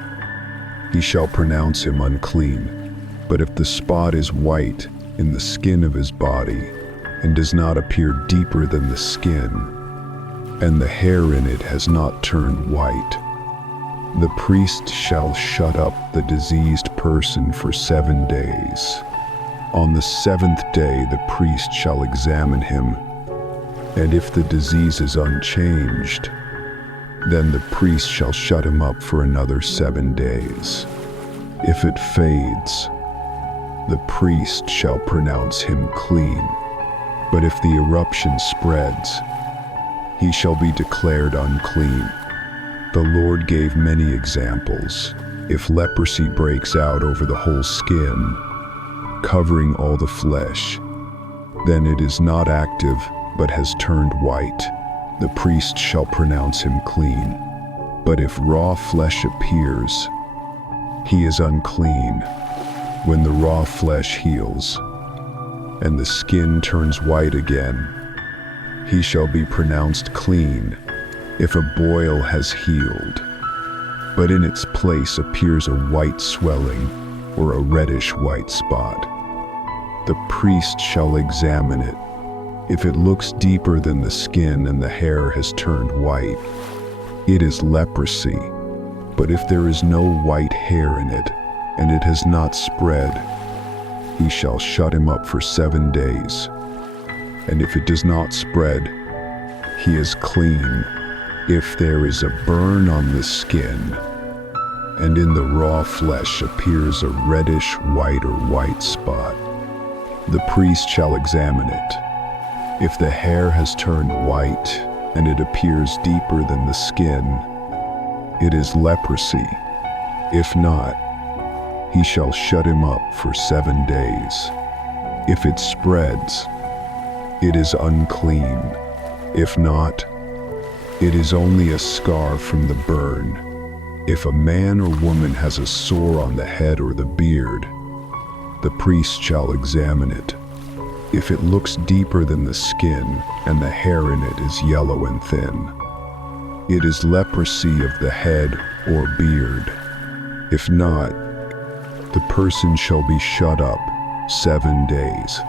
he shall pronounce him unclean. But if the spot is white in the skin of his body, and does not appear deeper than the skin, and the hair in it has not turned white, the priest shall shut up the diseased person for 7 days. On the 7th day the priest shall examine him, and if the disease is unchanged, then the priest shall shut him up for another 7 days. If it fades, the priest shall pronounce him clean. But if the eruption spreads, he shall be declared unclean. The Lord gave many examples. If leprosy breaks out over the whole skin, covering all the flesh, then it is not active but has turned white. The priest shall pronounce him clean. But if raw flesh appears, he is unclean. When the raw flesh heals, and the skin turns white again, he shall be pronounced clean. If a boil has healed, but in its place appears a white swelling or a reddish white spot, the priest shall examine it. If it looks deeper than the skin and the hair has turned white, it is leprosy. But if there is no white hair in it, and it has not spread, he shall shut him up for 7 days. And if it does not spread, he is clean. If there is a burn on the skin, and in the raw flesh appears a reddish white or white spot, the priest shall examine it. If the hair has turned white, and it appears deeper than the skin, it is leprosy. If not, he shall shut him up for 7 days. If it spreads, it is unclean. If not, it is only a scar from the burn. If a man or woman has a sore on the head or the beard, the priest shall examine it. If it looks deeper than the skin and the hair in it is yellow and thin, it is leprosy of the head or beard. If not, the person shall be shut up 7 days.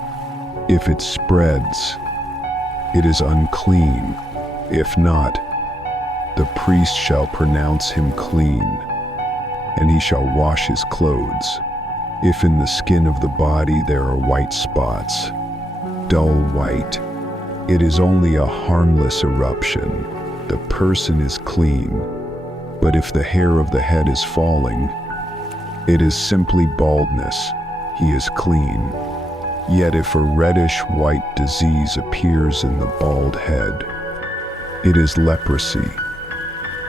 If it spreads, it is unclean. If not, the priest shall pronounce him clean, and he shall wash his clothes. If in the skin of the body there are white spots, dull white, it is only a harmless eruption. The person is clean. But if the hair of the head is falling, it is simply baldness. He is clean. Yet if a reddish white disease appears in the bald head, it is leprosy,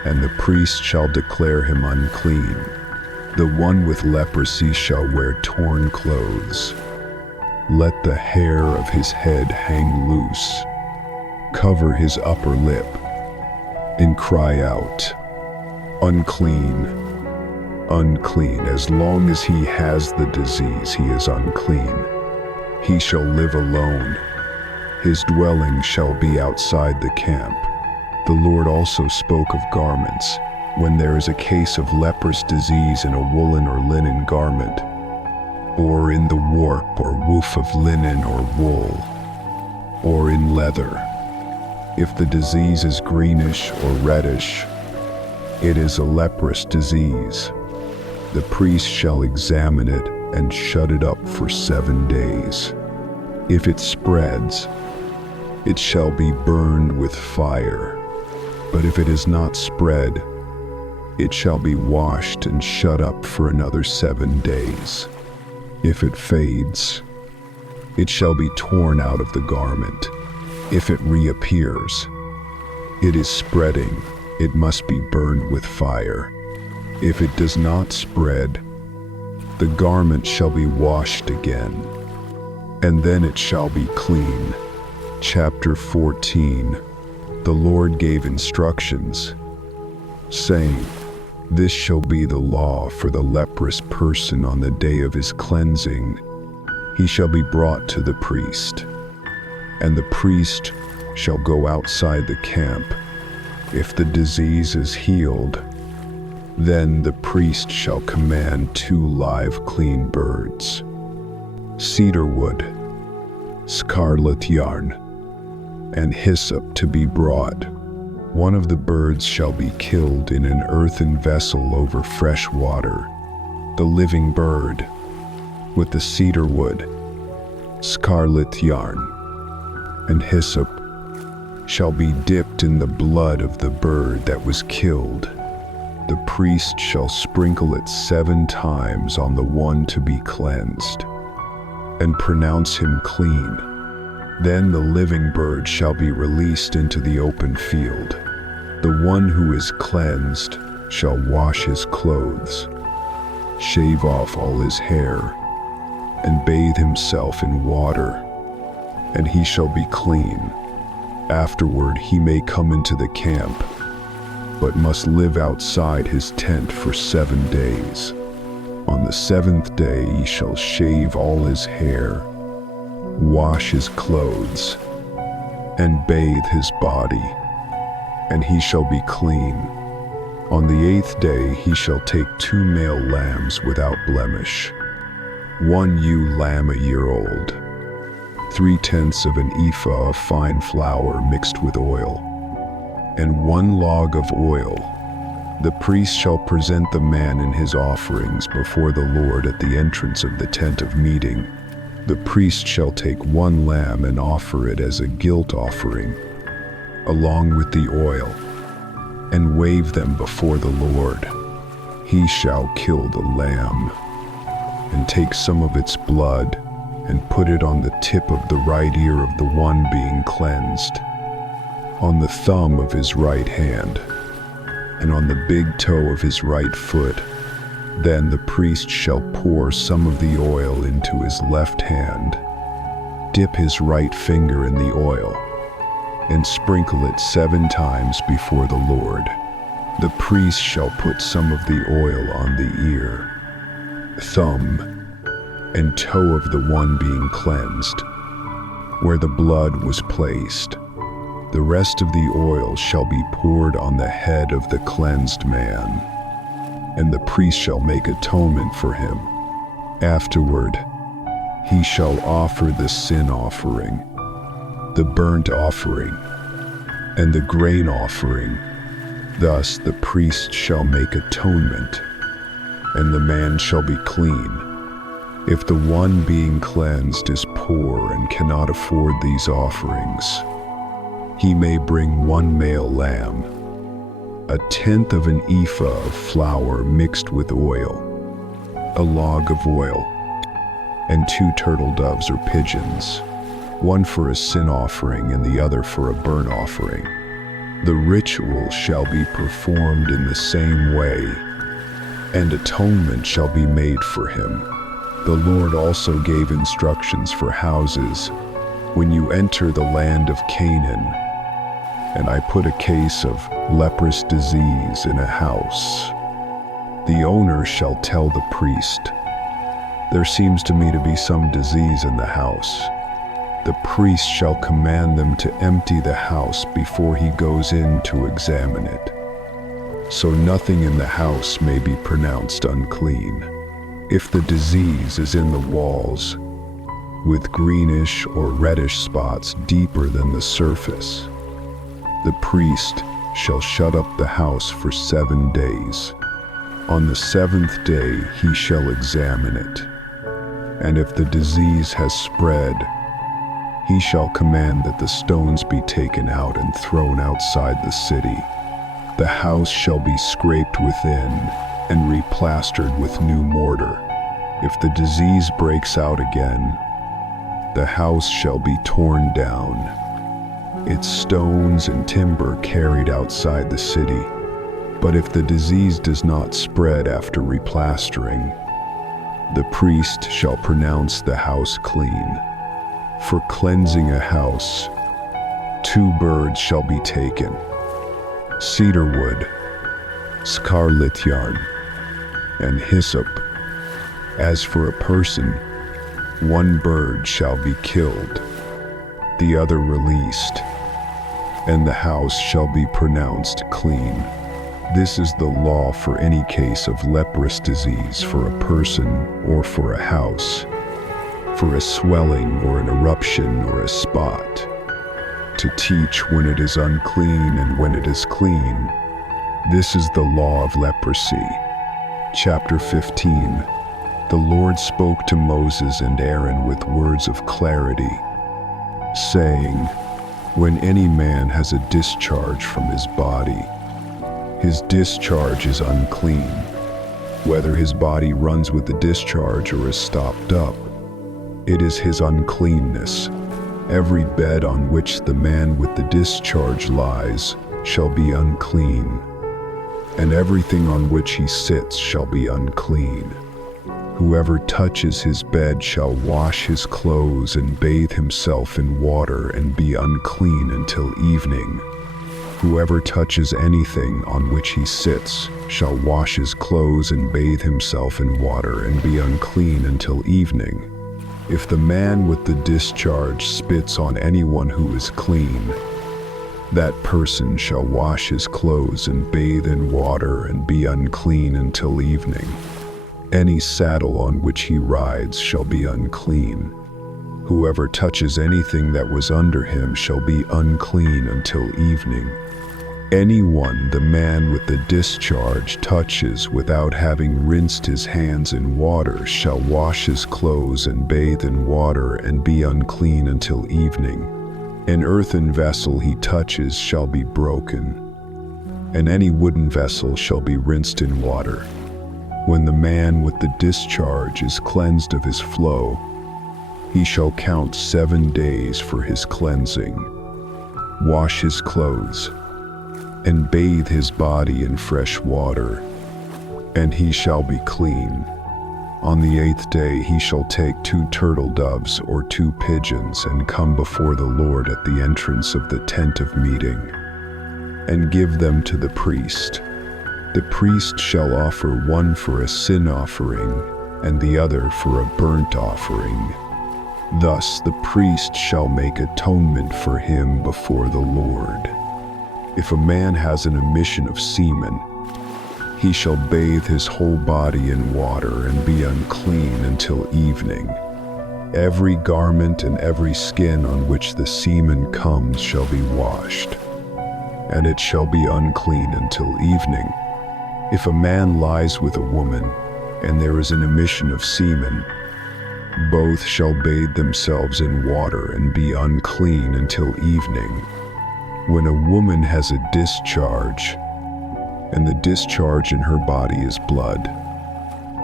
and the priest shall declare him unclean. The one with leprosy shall wear torn clothes. Let the hair of his head hang loose. Cover his upper lip, and cry out, "Unclean, unclean." As long as he has the disease, he is unclean. He shall live alone. His dwelling shall be outside the camp. The Lord also spoke of garments. When there is a case of leprous disease in a woolen or linen garment, or in the warp or woof of linen or wool, or in leather, if the disease is greenish or reddish, it is a leprous disease. The priest shall examine it and shut it up for 7 days. If it spreads, it shall be burned with fire. But if it is not spread, it shall be washed and shut up for another 7 days. If it fades, it shall be torn out of the garment. If it reappears, it is spreading. It must be burned with fire. If it does not spread, the garment shall be washed again, and then it shall be clean. Chapter 14. The Lord gave instructions, saying, "This shall be the law for the leprous person on the day of his cleansing. He shall be brought to the priest, and the priest shall go outside the camp. If the disease is healed, then the priest shall command 2 live clean birds, cedar wood, scarlet yarn, and hyssop to be brought. One of the birds shall be killed in an earthen vessel over fresh water. The living bird, with the cedar wood, scarlet yarn, and hyssop, shall be dipped in the blood of the bird that was killed. The priest shall sprinkle it 7 times on the one to be cleansed, and pronounce him clean. Then the living bird shall be released into the open field. The one who is cleansed shall wash his clothes, shave off all his hair, and bathe himself in water, and he shall be clean. Afterward he may come into the camp, but must live outside his tent for 7 days. On the 7th day he shall shave all his hair, wash his clothes, and bathe his body, and he shall be clean. On the 8th day he shall take 2 male lambs without blemish, 1 ewe lamb a year old, 3/10 of an ephah of fine flour mixed with oil, and 1 log of oil. The priest shall present the man and his offerings before the Lord at the entrance of the tent of meeting. The priest shall take 1 lamb and offer it as a guilt offering, along with the oil, and wave them before the Lord. He shall kill the lamb, and take some of its blood, and put it on the tip of the right ear of the one being cleansed, on the thumb of his right hand, and on the big toe of his right foot. Then the priest shall pour some of the oil into his left hand, dip his right finger in the oil, and sprinkle it 7 times before the Lord. The priest shall put some of the oil on the ear, thumb, and toe of the one being cleansed, where the blood was placed. The rest of the oil shall be poured on the head of the cleansed man, and the priest shall make atonement for him. Afterward, he shall offer the sin offering, the burnt offering, and the grain offering. Thus the priest shall make atonement, and the man shall be clean. If the one being cleansed is poor and cannot afford these offerings, he may bring 1 male lamb, 1/10 of an ephah of flour mixed with oil, a log of oil, and 2 turtle doves or pigeons, one for a sin offering and the other for a burnt offering. The ritual shall be performed in the same way, and atonement shall be made for him. The Lord also gave instructions for houses when you enter the land of Canaan. And I put a case of leprous disease in a house. The owner shall tell the priest, "There seems to me to be some disease in the house." The priest shall command them to empty the house before he goes in to examine it, so nothing in the house may be pronounced unclean. If the disease is in the walls, with greenish or reddish spots deeper than the surface, the priest shall shut up the house for 7 days. On the 7th day he shall examine it, and if the disease has spread, he shall command that the stones be taken out and thrown outside the city. The house shall be scraped within and replastered with new mortar. If the disease breaks out again, the house shall be torn down, its stones and timber carried outside the city. But if the disease does not spread after replastering, the priest shall pronounce the house clean. For cleansing a house, 2 birds shall be taken, cedar wood, scarlet yarn, and hyssop. As for a person, 1 bird shall be killed, the other released. and the house shall be pronounced clean. This is the law for any case of leprous disease for a person or for a house, for a swelling or an eruption or a spot, to teach when it is unclean and when it is clean. This is the law of leprosy. Chapter 15. The Lord spoke to Moses and Aaron with words of clarity, saying, "When any man has a discharge from his body, his discharge is unclean, whether his body runs with the discharge or is stopped up. It is his uncleanness. Every bed on which the man with the discharge lies shall be unclean, and everything on which he sits shall be unclean. Whoever touches his bed shall wash his clothes and bathe himself in water and be unclean until evening. Whoever touches anything on which he sits shall wash his clothes and bathe himself in water and be unclean until evening. If the man with the discharge spits on anyone who is clean, that person shall wash his clothes and bathe in water and be unclean until evening. Any saddle on which he rides shall be unclean. Whoever touches anything that was under him shall be unclean until evening. Anyone the man with the discharge touches without having rinsed his hands in water shall wash his clothes and bathe in water and be unclean until evening. An earthen vessel he touches shall be broken, and any wooden vessel shall be rinsed in water. When the man with the discharge is cleansed of his flow, he shall count 7 days for his cleansing, wash his clothes, and bathe his body in fresh water, and he shall be clean. On the 8th day he shall take 2 turtle doves or 2 pigeons and come before the Lord at the entrance of the tent of meeting, and give them to the priest. The priest shall offer one for a sin offering and the other for a burnt offering. Thus the priest shall make atonement for him before the Lord. If a man has an emission of semen, he shall bathe his whole body in water and be unclean until evening. Every garment and every skin on which the semen comes shall be washed, and it shall be unclean until evening. If a man lies with a woman, and there is an emission of semen, both shall bathe themselves in water and be unclean until evening. When a woman has a discharge, and the discharge in her body is blood,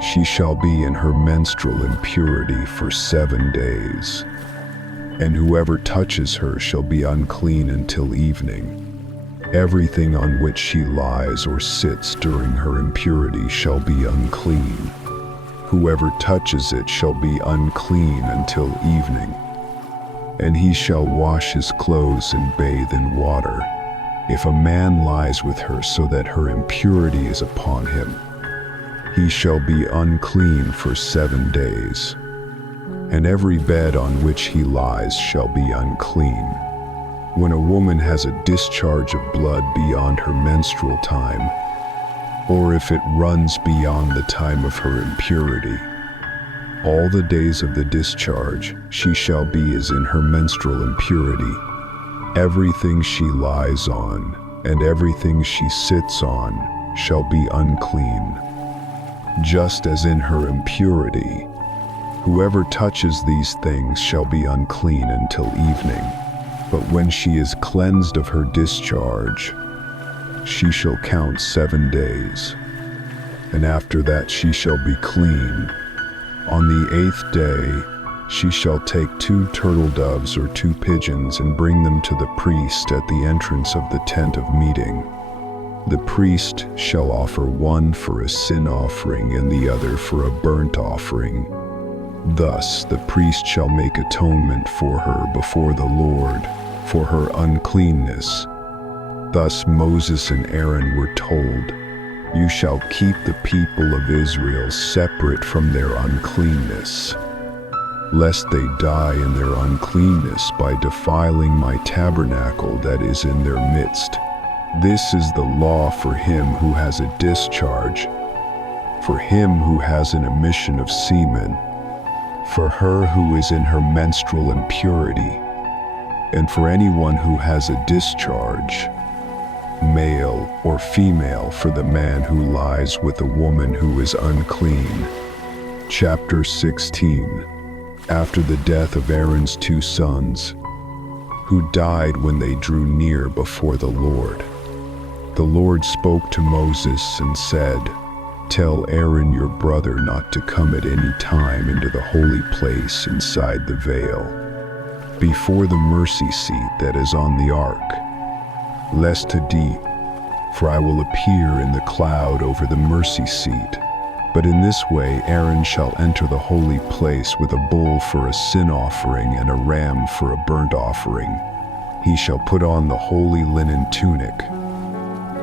she shall be in her menstrual impurity for 7 days, and whoever touches her shall be unclean until evening. Everything on which she lies or sits during her impurity shall be unclean. Whoever touches it shall be unclean until evening, and he shall wash his clothes and bathe in water. If a man lies with her so that her impurity is upon him, he shall be unclean for 7 days, and every bed on which he lies shall be unclean. When a woman has a discharge of blood beyond her menstrual time, or if it runs beyond the time of her impurity, all the days of the discharge she shall be as in her menstrual impurity. Everything she lies on and everything she sits on shall be unclean. Just as in her impurity, whoever touches these things shall be unclean until evening. But when she is cleansed of her discharge, she shall count 7 days, and after that she shall be clean. On the 8th day she shall take 2 turtle doves or 2 pigeons and bring them to the priest at the entrance of the tent of meeting. The priest shall offer one for a sin offering and the other for a burnt offering. Thus the priest shall make atonement for her before the Lord for her uncleanness. Thus Moses and Aaron were told, "You shall keep the people of Israel separate from their uncleanness. lest they die in their uncleanness by defiling my tabernacle that is in their midst. This is the law for him who has a discharge, for him who has an emission of semen, for her who is in her menstrual impurity, and for anyone who has a discharge, male or female, for the man who lies with a woman who is unclean. Chapter 16. After the death of Aaron's 2 sons, who died when they drew near before the Lord spoke to Moses and said, "Tell Aaron your brother not to come at any time into the holy place inside the veil, before the mercy seat that is on the ark, lest to deep, for I will appear in the cloud over the mercy seat. But in this way Aaron shall enter the holy place with a bull for a sin offering and a ram for a burnt offering. He shall put on the holy linen tunic,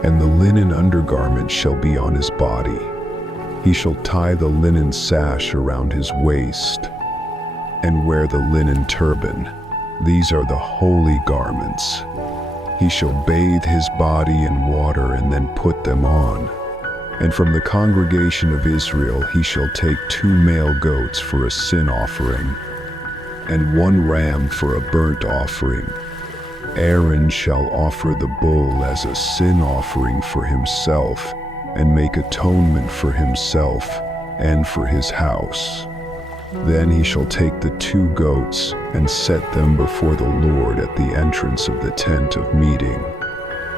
and the linen undergarment shall be on his body. He shall tie the linen sash around his waist, and wear the linen turban. These are the holy garments. He shall bathe his body in water and then put them on. And from the congregation of Israel he shall take 2 male goats for a sin offering, and 1 ram for a burnt offering. Aaron shall offer the bull as a sin offering for himself, and make atonement for himself and for his house. Then he shall take the 2 goats and set them before the Lord at the entrance of the tent of meeting.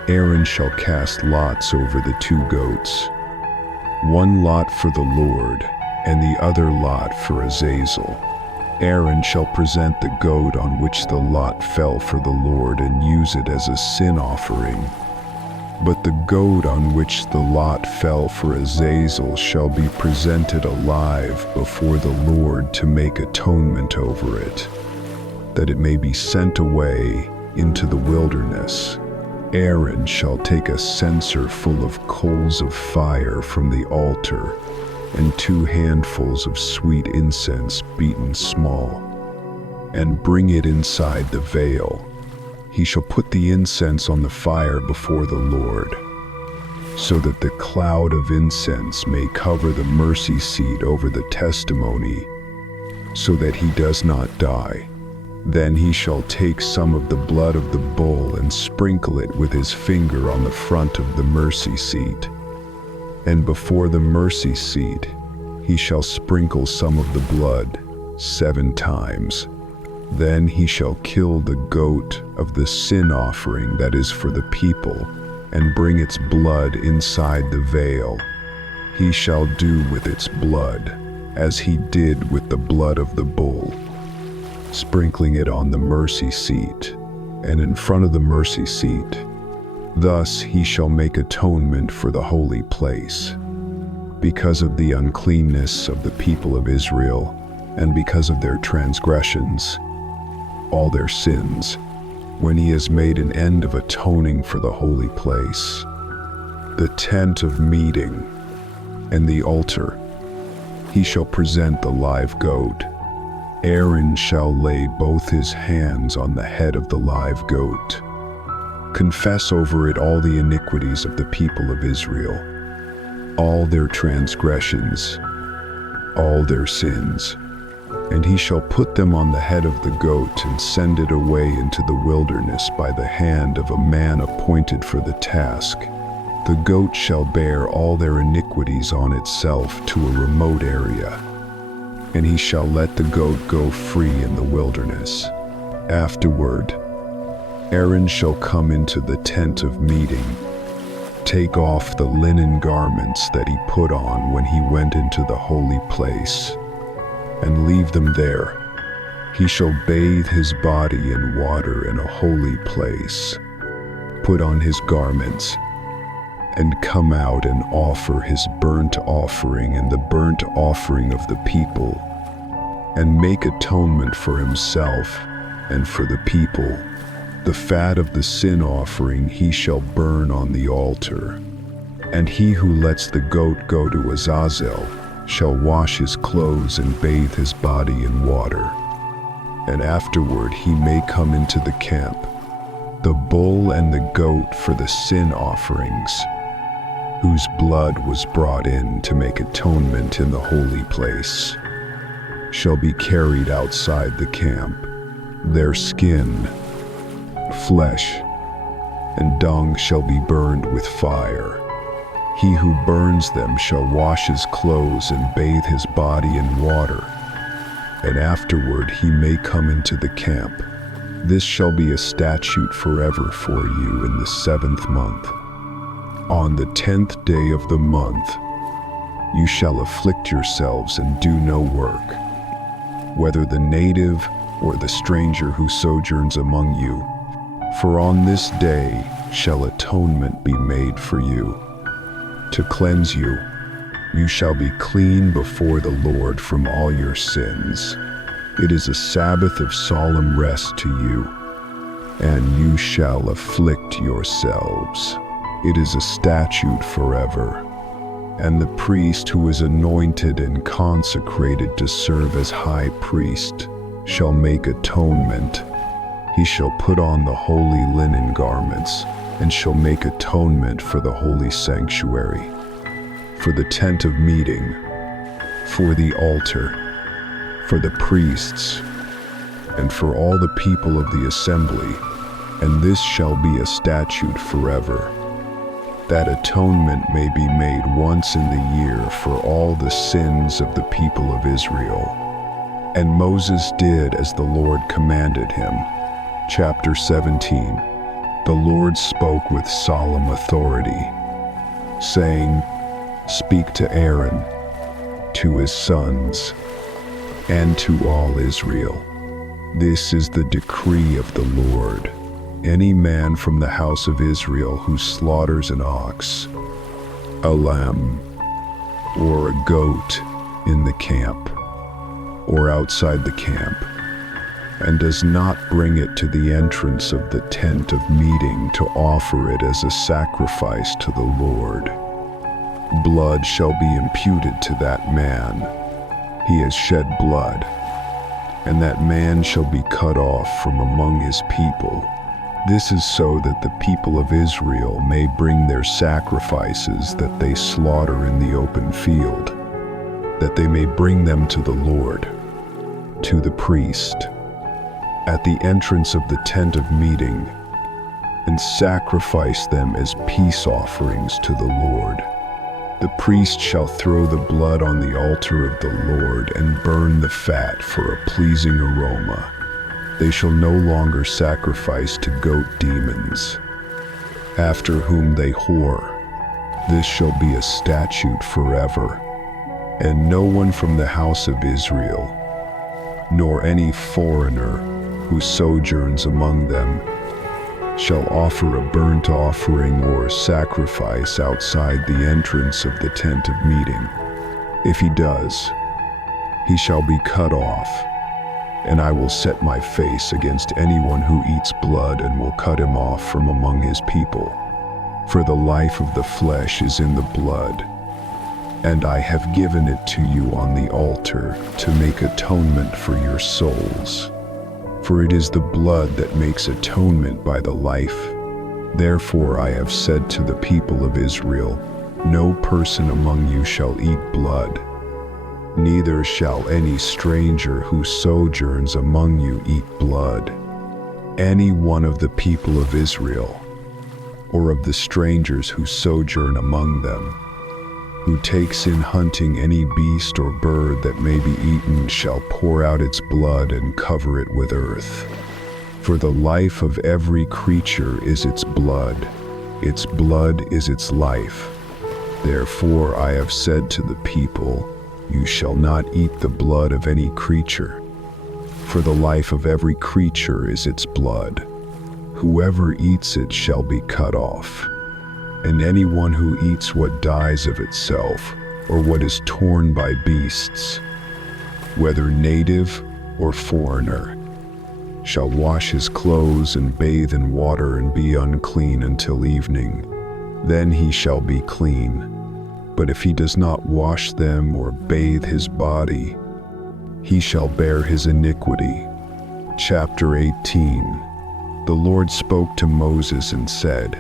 Aaron shall cast lots over the 2 goats, 1 lot for the Lord, and the other lot for Azazel. Aaron shall present the goat on which the lot fell for the Lord and use it as a sin offering. But the goat on which the lot fell for Azazel shall be presented alive before the Lord to make atonement over it, that it may be sent away into the wilderness. Aaron shall take a censer full of coals of fire from the altar, and 2 handfuls of sweet incense beaten small, and bring it inside the veil. He shall put the incense on the fire before the Lord, so that the cloud of incense may cover the mercy seat over the testimony, so that he does not die. Then he shall take some of the blood of the bull and sprinkle it with his finger on the front of the mercy seat. And before the mercy seat he shall sprinkle some of the blood 7 times. Then he shall kill the goat of the sin offering that is for the people, and bring its blood inside the veil. He shall do with its blood as he did with the blood of the bull, sprinkling it on the mercy seat and in front of the mercy seat. Thus he shall make atonement for the holy place, because of the uncleanness of the people of Israel, and because of their transgressions, all their sins, when he has made an end of atoning for the holy place. The tent of meeting and the altar, he shall present the live goat. Aaron shall lay both his hands on the head of the live goat, confess over it all the iniquities of the people of Israel, all their transgressions, all their sins, and he shall put them on the head of the goat and send it away into the wilderness by the hand of a man appointed for the task. The goat shall bear all their iniquities on itself to a remote area, and he shall let the goat go free in the wilderness. Afterward, Aaron shall come into the tent of meeting, take off the linen garments that he put on when he went into the holy place, and leave them there. He shall bathe his body in water in a holy place, put on his garments, and come out and offer his burnt offering and the burnt offering of the people, and make atonement for himself and for the people. The fat of the sin offering he shall burn on the altar. And he who lets the goat go to Azazel shall wash his clothes and bathe his body in water. And afterward he may come into the camp. The bull and the goat for the sin offerings, whose blood was brought in to make atonement in the holy place, shall be carried outside the camp. Their skin, flesh, and dung shall be burned with fire. He who burns them shall wash his clothes and bathe his body in water, and afterward he may come into the camp. This shall be a statute forever for you in the 7th month. On the 10th day of the month, you shall afflict yourselves and do no work, whether the native or the stranger who sojourns among you. For on this day shall atonement be made for you. To cleanse you, you shall be clean before the Lord from all your sins. It is a Sabbath of solemn rest to you, and you shall afflict yourselves. It is a statute forever. And the priest who is anointed and consecrated to serve as high priest shall make atonement. He shall put on the holy linen garments, and shall make atonement for the holy sanctuary, for the tent of meeting, for the altar, for the priests, and for all the people of the assembly. And this shall be a statute forever, that atonement may be made once in the year for all the sins of the people of Israel. And Moses did as the Lord commanded him. Chapter 17. The Lord spoke with solemn authority, saying, Speak to Aaron, to his sons, and to all Israel. This is the decree of the Lord. Any man from the house of Israel who slaughters an ox, a lamb, or a goat in the camp, or outside the camp, and does not bring it to the entrance of the tent of meeting to offer it as a sacrifice to the Lord, blood shall be imputed to that man. He has shed blood, and that man shall be cut off from among his people. This is so that the people of Israel may bring their sacrifices that they slaughter in the open field, that they may bring them to the Lord, to the priest, at the entrance of the tent of meeting, and sacrifice them as peace offerings to the Lord. The priest shall throw the blood on the altar of the Lord and burn the fat for a pleasing aroma. They shall no longer sacrifice to goat demons, after whom they whore. This shall be a statute forever. And no one from the house of Israel, nor any foreigner who sojourns among them, shall offer a burnt offering or a sacrifice outside the entrance of the tent of meeting. If he does, he shall be cut off, and I will set my face against anyone who eats blood and will cut him off from among his people. For the life of the flesh is in the blood, and I have given it to you on the altar to make atonement for your souls. For it is the blood that makes atonement by the life. Therefore I have said to the people of Israel, no person among you shall eat blood, neither shall any stranger who sojourns among you eat blood. Any one of the people of Israel, or of the strangers who sojourn among them, who takes in hunting any beast or bird that may be eaten shall pour out its blood and cover it with earth. For the life of every creature is its blood is its life. Therefore I have said to the people, you shall not eat the blood of any creature, for the life of every creature is its blood. Whoever eats it shall be cut off. And anyone who eats what dies of itself, or what is torn by beasts, whether native or foreigner, shall wash his clothes and bathe in water and be unclean until evening. Then he shall be clean. But if he does not wash them or bathe his body, he shall bear his iniquity. Chapter 18. The Lord spoke to Moses and said,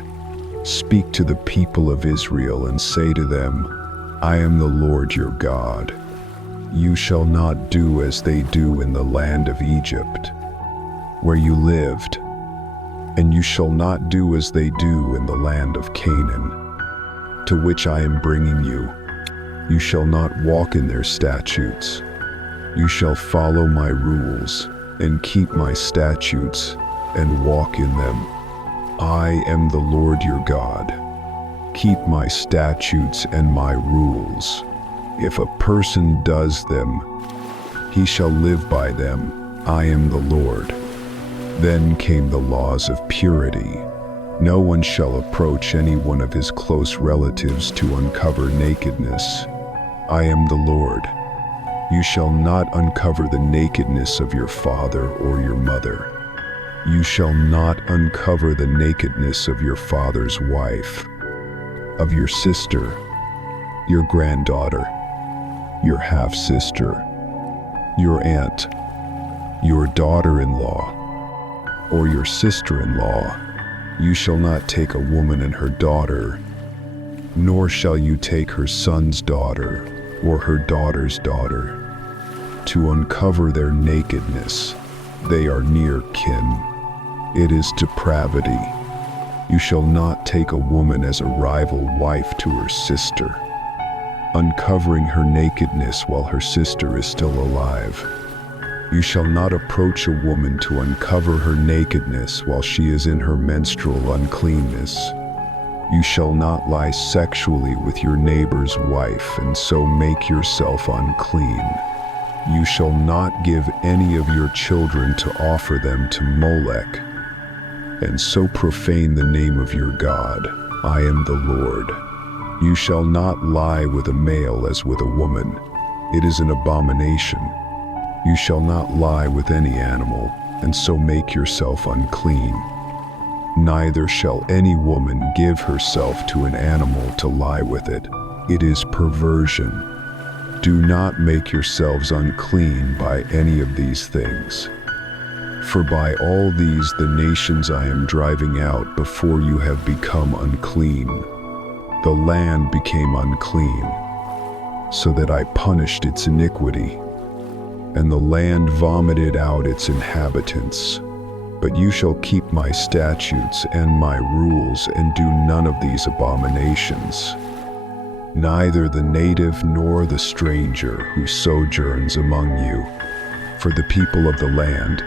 Speak to the people of Israel and say to them, I am the Lord your God. You shall not do as they do in the land of Egypt, where you lived, and you shall not do as they do in the land of Canaan, to which I am bringing you. You shall not walk in their statutes. You shall follow my rules and keep my statutes and walk in them. I am the Lord your God. Keep my statutes and my rules. If a person does them, he shall live by them. I am the Lord. Then came the laws of purity. No one shall approach any one of his close relatives to uncover nakedness. I am the Lord. You shall not uncover the nakedness of your father or your mother. You shall not uncover the nakedness of your father's wife, of your sister, your granddaughter, your half-sister, your aunt, your daughter-in-law, or your sister-in-law. You shall not take a woman and her daughter, nor shall you take her son's daughter or her daughter's daughter, to uncover their nakedness. They are near kin. It is depravity. You shall not take a woman as a rival wife to her sister, uncovering her nakedness while her sister is still alive. You shall not approach a woman to uncover her nakedness while she is in her menstrual uncleanness. You shall not lie sexually with your neighbor's wife and so make yourself unclean. You shall not give any of your children to offer them to Molech, and so profane the name of your God. I am the Lord. You shall not lie with a male as with a woman. It is an abomination. You shall not lie with any animal, and so make yourself unclean. Neither shall any woman give herself to an animal to lie with it. It is perversion. Do not make yourselves unclean by any of these things. For by all these the nations I am driving out before you have become unclean. The land became unclean, so that I punished its iniquity, and the land vomited out its inhabitants. But you shall keep my statutes and my rules and do none of these abominations. Neither the native nor the stranger who sojourns among you, for the people of the land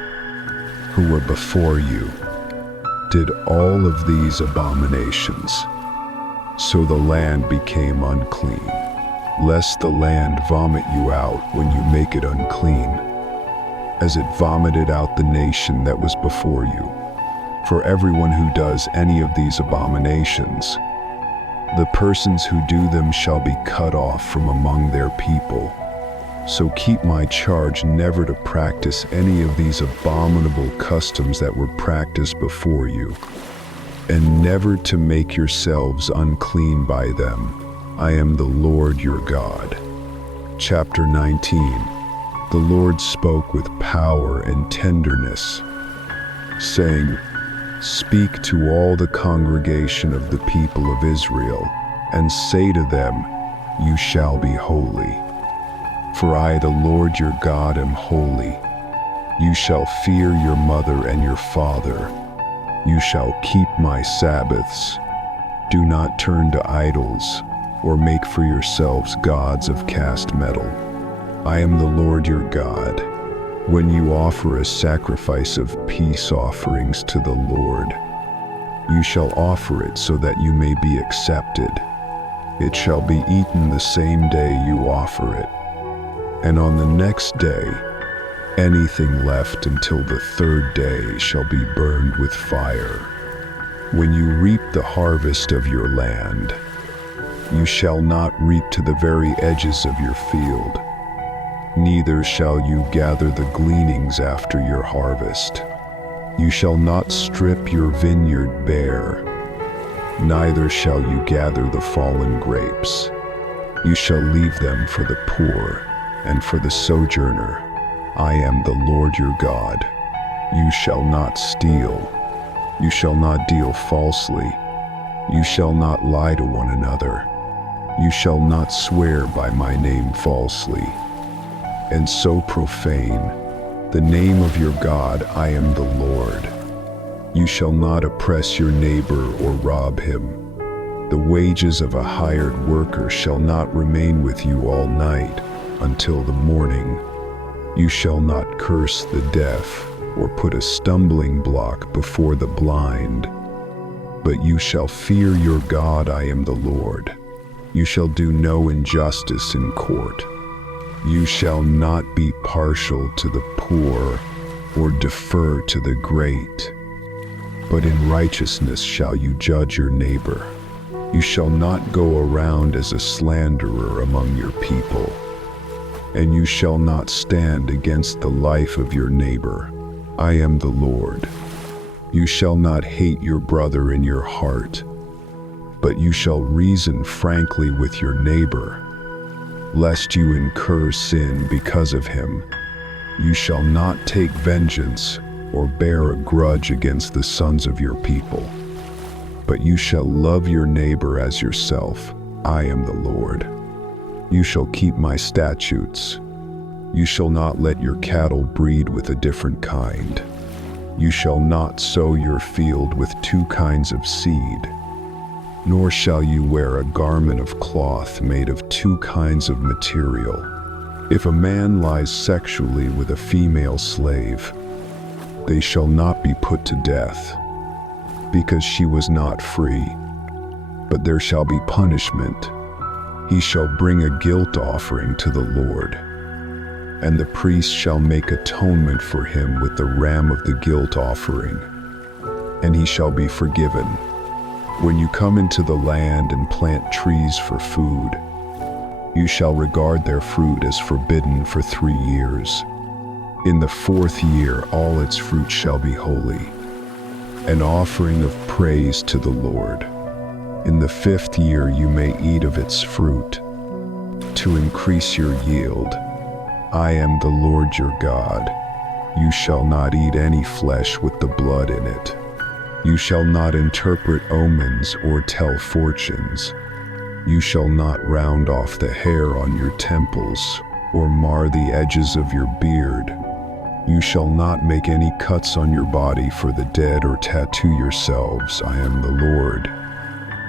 who were before you did all of these abominations. So the land became unclean, lest the land vomit you out when you make it unclean, as it vomited out the nation that was before you. For everyone who does any of these abominations, the persons who do them shall be cut off from among their people. So keep my charge never to practice any of these abominable customs that were practiced before you, and never to make yourselves unclean by them. I am the Lord your God. Chapter 19. The Lord spoke with power and tenderness, saying, Speak to all the congregation of the people of Israel, and say to them, You shall be holy. For I, the Lord your God, am holy. You shall fear your mother and your father. You shall keep my Sabbaths. Do not turn to idols, or make for yourselves gods of cast metal. I am the Lord your God. When you offer a sacrifice of peace offerings to the Lord, you shall offer it so that you may be accepted. It shall be eaten the same day you offer it, and on the next day, anything left until the third day shall be burned with fire. When you reap the harvest of your land, you shall not reap to the very edges of your field, neither shall you gather the gleanings after your harvest. You shall not strip your vineyard bare, neither shall you gather the fallen grapes. You shall leave them for the poor and for the sojourner. I am the Lord your God. You shall not steal. You shall not deal falsely. You shall not lie to one another. You shall not swear by my name falsely, and so profane the name of your God. I am the Lord. You shall not oppress your neighbor or rob him. The wages of a hired worker shall not remain with you all night until the morning. You shall not curse the deaf or put a stumbling block before the blind, but you shall fear your God. I am the Lord. You shall do no injustice in court. You shall not be partial to the poor or defer to the great, but in righteousness shall you judge your neighbor. You shall not go around as a slanderer among your people, and you shall not stand against the life of your neighbor. I am the Lord. You shall not hate your brother in your heart, but you shall reason frankly with your neighbor, lest you incur sin because of him. You shall not take vengeance or bear a grudge against the sons of your people, but you shall love your neighbor as yourself. I am the Lord. You shall keep my statutes. You shall not let your cattle breed with a different kind. You shall not sow your field with two kinds of seed, nor shall you wear a garment of cloth made of two kinds of material. If a man lies sexually with a female slave, they shall not be put to death, because she was not free, but there shall be punishment. He shall bring a guilt offering to the Lord, and the priest shall make atonement for him with the ram of the guilt offering, and he shall be forgiven. When you come into the land and plant trees for food, you shall regard their fruit as forbidden for 3 years. In the 4th year all its fruit shall be holy, an offering of praise to the Lord. In the 5th year you may eat of its fruit, to increase your yield. I am the Lord your God. You shall not eat any flesh with the blood in it. You shall not interpret omens or tell fortunes. You shall not round off the hair on your temples or mar the edges of your beard. You shall not make any cuts on your body for the dead or tattoo yourselves. I am the Lord.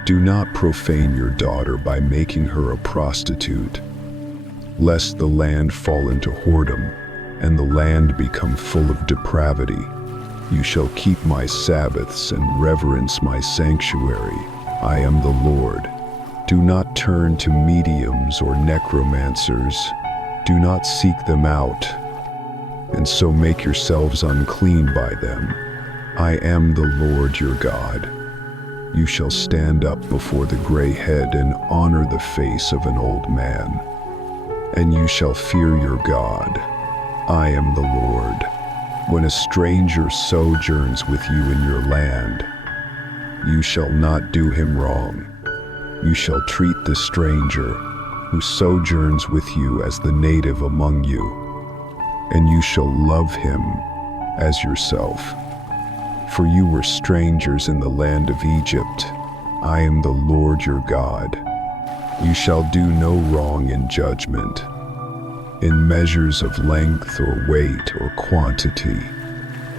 Do not profane your daughter by making her a prostitute, lest the land fall into whoredom and the land become full of depravity. You shall keep my Sabbaths and reverence my sanctuary. I am the Lord. Do not turn to mediums or necromancers. Do not seek them out, and so make yourselves unclean by them. I am the Lord your God. You shall stand up before the gray head and honor the face of an old man, and you shall fear your God. I am the Lord. When a stranger sojourns with you in your land, you shall not do him wrong. You shall treat the stranger who sojourns with you as the native among you, and you shall love him as yourself. For you were strangers in the land of Egypt. I am the Lord your God. You shall do no wrong in judgment, in measures of length or weight or quantity.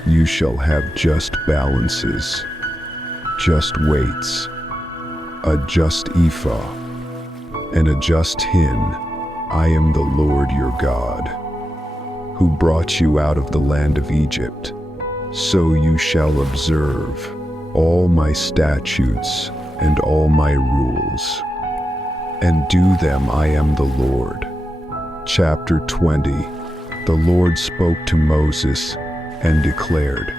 You shall have just balances, just weights, a just ephah, and a just hin. I am the Lord your God, who brought you out of the land of Egypt. So you shall observe all my statutes and all my rules, and do them. I am the Lord. Chapter 20. The Lord spoke to Moses and declared,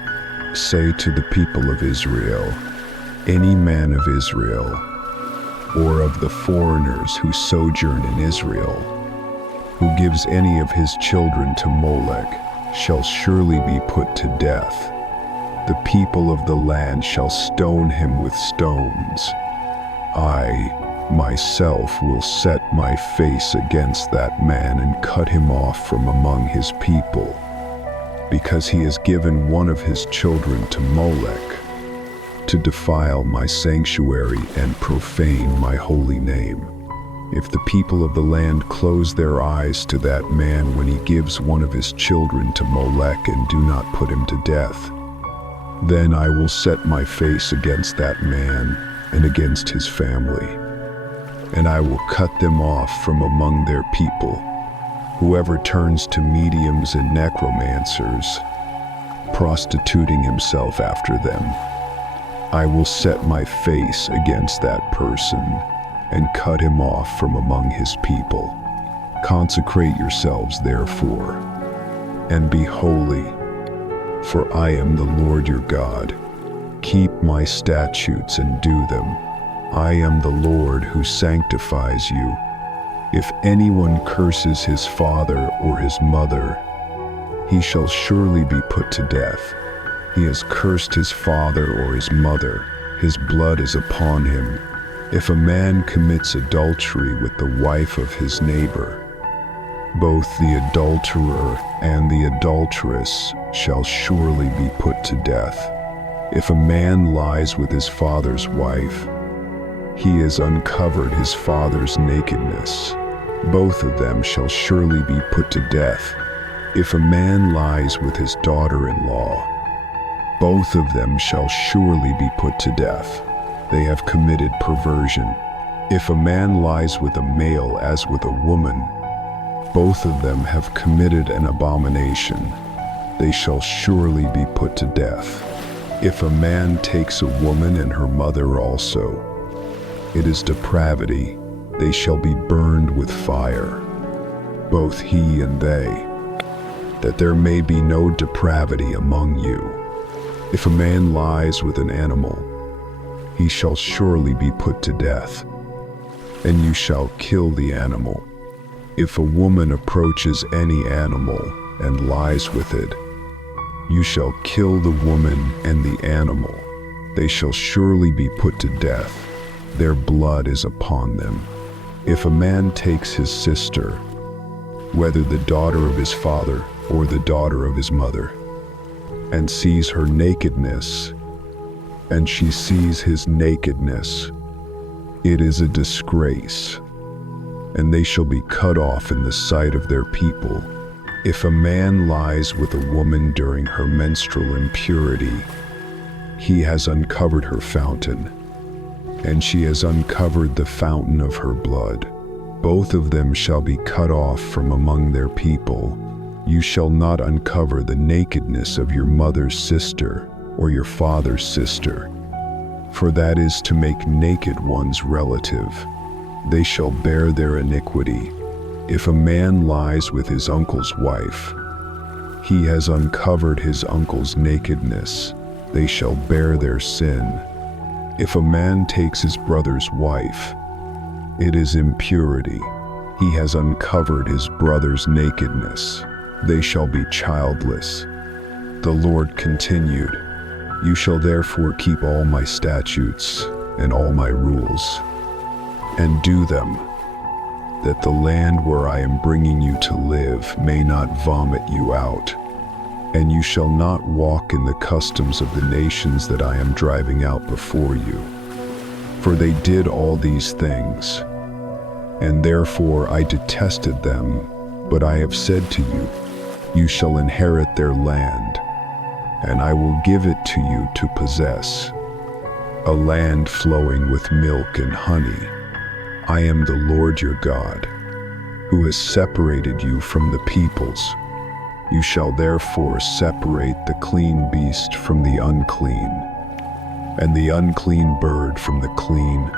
Say to the people of Israel, any man of Israel, or of the foreigners who sojourn in Israel, who gives any of his children to Molech, shall surely be put to death. The people of the land shall stone him with stones. I, myself will set my face against that man and cut him off from among his people, because he has given one of his children to Molech, to defile my sanctuary and profane my holy name. If the people of the land close their eyes to that man when he gives one of his children to Molech and do not put him to death, then I will set my face against that man and against his family, and I will cut them off from among their people. Whoever turns to mediums and necromancers, prostituting himself after them, I will set my face against that person and cut him off from among his people. Consecrate yourselves, therefore, and be holy, for I am the Lord your God. Keep my statutes and do them. I am the Lord who sanctifies you. If anyone curses his father or his mother, he shall surely be put to death. He has cursed his father or his mother, his blood is upon him. If a man commits adultery with the wife of his neighbor, both the adulterer and the adulteress shall surely be put to death. If a man lies with his father's wife, he has uncovered his father's nakedness. Both of them shall surely be put to death. If a man lies with his daughter-in-law, both of them shall surely be put to death. They have committed perversion. If a man lies with a male as with a woman, both of them have committed an abomination. They shall surely be put to death. If a man takes a woman and her mother also, it is depravity. They shall be burned with fire, both he and they, that there may be no depravity among you. If a man lies with an animal, he shall surely be put to death, and you shall kill the animal. If a woman approaches any animal and lies with it, you shall kill the woman and the animal. They shall surely be put to death. Their blood is upon them. If a man takes his sister, whether the daughter of his father or the daughter of his mother, and sees her nakedness, and she sees his nakedness, it is a disgrace, and they shall be cut off in the sight of their people. If a man lies with a woman during her menstrual impurity, he has uncovered her fountain, and she has uncovered the fountain of her blood. Both of them shall be cut off from among their people. You shall not uncover the nakedness of your mother's sister or your father's sister, for that is to make naked one's relative. They shall bear their iniquity. If a man lies with his uncle's wife, he has uncovered his uncle's nakedness. They shall bear their sin. If a man takes his brother's wife, it is impurity. He has uncovered his brother's nakedness. They shall be childless. The Lord continued, You shall therefore keep all my statutes and all my rules, and do them, that the land where I am bringing you to live may not vomit you out. And you shall not walk in the customs of the nations that I am driving out before you. For they did all these things, and therefore I detested them. But I have said to you, You shall inherit their land, and I will give it to you to possess, a land flowing with milk and honey. I am the Lord your God, who has separated you from the peoples. You shall therefore separate the clean beast from the unclean, and the unclean bird from the clean.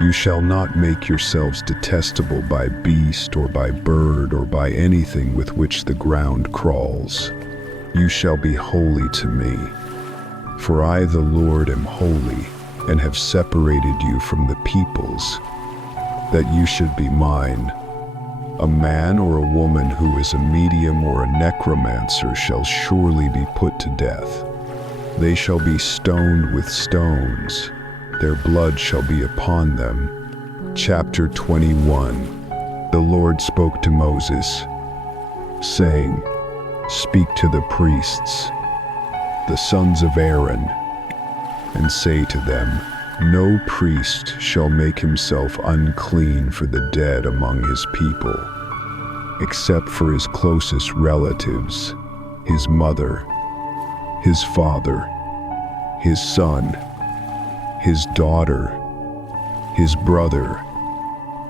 You shall not make yourselves detestable by beast or by bird or by anything with which the ground crawls. You shall be holy to me, for I the Lord am holy, and have separated you from the peoples, that you should be mine. A man or a woman who is a medium or a necromancer shall surely be put to death. They shall be stoned with stones. Their blood shall be upon them. Chapter 21. The Lord spoke to Moses, saying, "Speak to the priests, the sons of Aaron, and say to them, no priest shall make himself unclean for the dead among his people, except for his closest relatives, his mother, his father, his son, his daughter, his brother,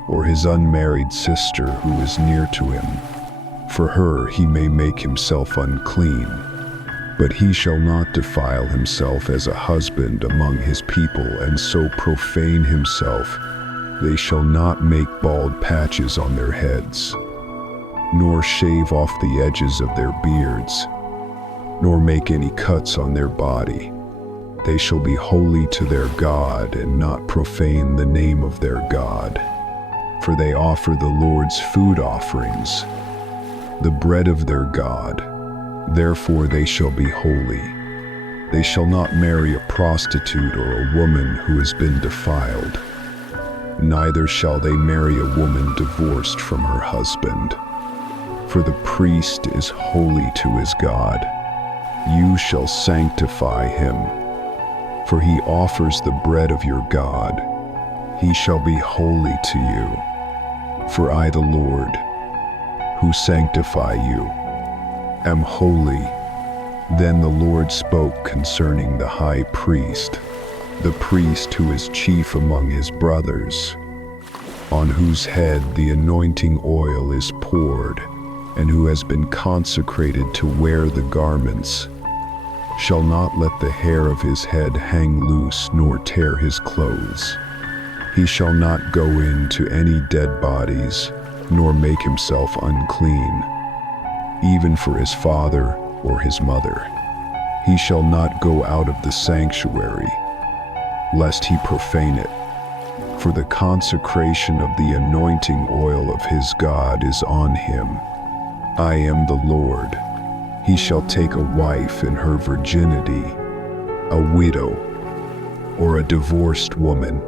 or his unmarried sister who is near to him. For her he may make himself unclean, but he shall not defile himself as a husband among his people and so profane himself. They shall not make bald patches on their heads, nor shave off the edges of their beards, nor make any cuts on their body. They shall be holy to their God and not profane the name of their God. For they offer the Lord's food offerings, the bread of their God. Therefore they shall be holy. They shall not marry a prostitute or a woman who has been defiled. Neither shall they marry a woman divorced from her husband. For the priest is holy to his God. You shall sanctify him, for he offers the bread of your God. He shall be holy to you. For I, the Lord, who sanctify you, am holy. Then the Lord spoke concerning the high priest, the priest who is chief among his brothers, on whose head the anointing oil is poured, and who has been consecrated to wear the garments, shall not let the hair of his head hang loose nor tear his clothes. He shall not go into any dead bodies, nor make himself unclean, even for his father or his mother. He shall not go out of the sanctuary, lest he profane it. For the consecration of the anointing oil of his God is on him. I am the Lord. He shall take a wife in her virginity, a widow, or a divorced woman,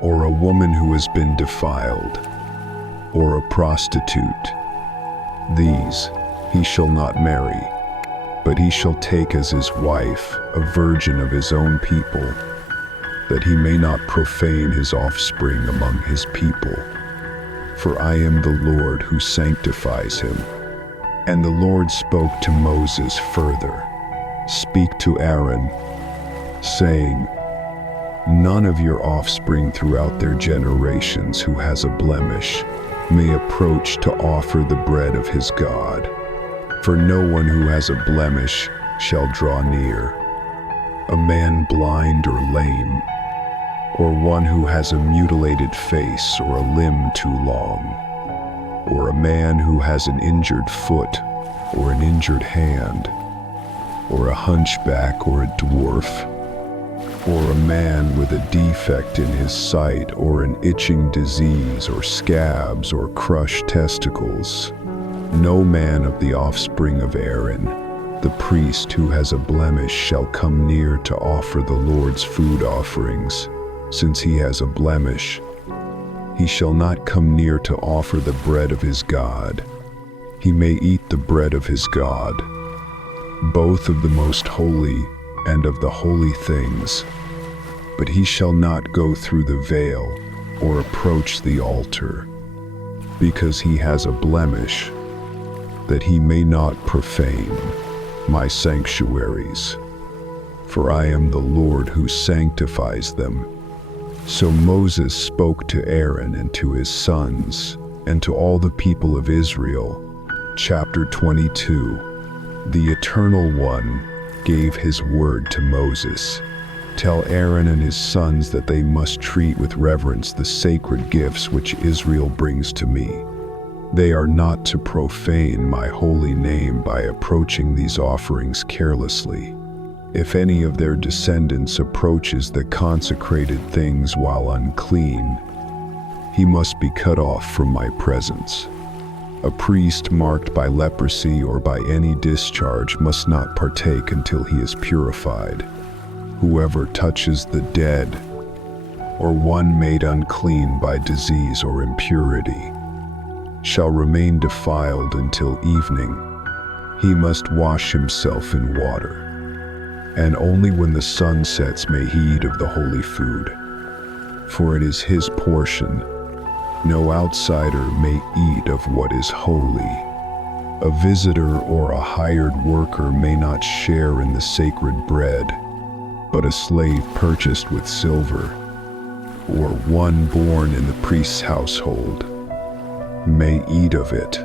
or a woman who has been defiled, or a prostitute. These he shall not marry, but he shall take as his wife a virgin of his own people, that he may not profane his offspring among his people. For I am the Lord who sanctifies him. And the Lord spoke to Moses further, "Speak to Aaron, saying, none of your offspring throughout their generations who has a blemish may approach to offer the bread of his God. For no one who has a blemish shall draw near, a man blind or lame, or one who has a mutilated face or a limb too long, or a man who has an injured foot or an injured hand, or a hunchback or a dwarf, or a man with a defect in his sight, or an itching disease, or scabs, or crushed testicles. No man of the offspring of Aaron, the priest who has a blemish, shall come near to offer the Lord's food offerings, since he has a blemish. He shall not come near to offer the bread of his God. He may eat the bread of his God, both of the most holy and of the holy things, but he shall not go through the veil or approach the altar, because he has a blemish, that he may not profane my sanctuaries. For I am the Lord who sanctifies them." So Moses spoke to Aaron and to his sons, and to all the people of Israel. Chapter 22. The Eternal One gave his word to Moses. "Tell Aaron and his sons that they must treat with reverence the sacred gifts which Israel brings to me. They are not to profane my holy name by approaching these offerings carelessly. If any of their descendants approaches the consecrated things while unclean, he must be cut off from my presence. A priest marked by leprosy or by any discharge must not partake until he is purified. Whoever touches the dead or one made unclean by disease or impurity, shall remain defiled until evening. He must wash himself in water, and only when the sun sets may he eat of the holy food, for it is his portion. No outsider may eat of what is holy. A visitor or a hired worker may not share in the sacred bread, but a slave purchased with silver, or one born in the priest's household, may eat of it.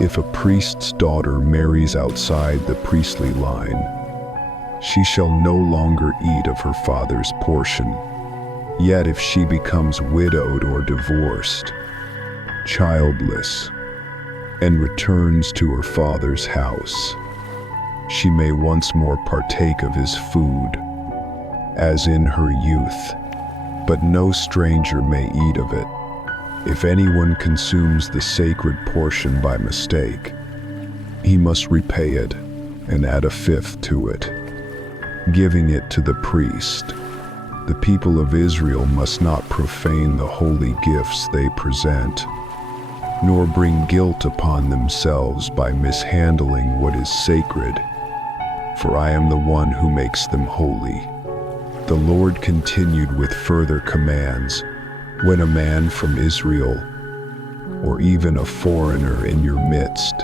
If a priest's daughter marries outside the priestly line, she shall no longer eat of her father's portion. Yet if she becomes widowed or divorced, childless, and returns to her father's house, she may once more partake of his food, as in her youth, but no stranger may eat of it. If anyone consumes the sacred portion by mistake, he must repay it and add a fifth to it, giving it to the priest. The people of Israel must not profane the holy gifts they present, nor bring guilt upon themselves by mishandling what is sacred, for I am the one who makes them holy. The Lord continued with further commands. When a man from Israel, or even a foreigner in your midst,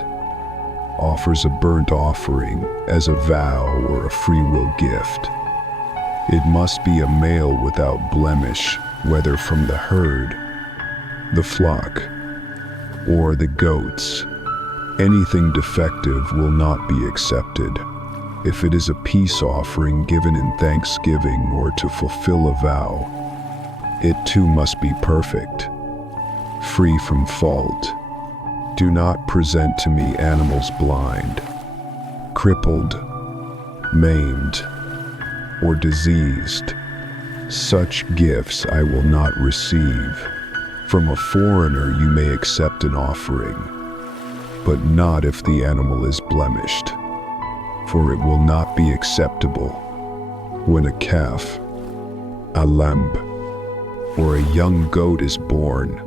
offers a burnt offering as a vow or a freewill gift, it must be a male without blemish, whether from the herd, the flock, or the goats. Anything defective will not be accepted. If it is a peace offering given in thanksgiving or to fulfill a vow, it too must be perfect, free from fault. Do not present to me animals blind, crippled, maimed, or diseased. Such gifts I will not receive. From a foreigner you may accept an offering, but not if the animal is blemished, for it will not be acceptable. When a calf, a lamb, or a young goat is born,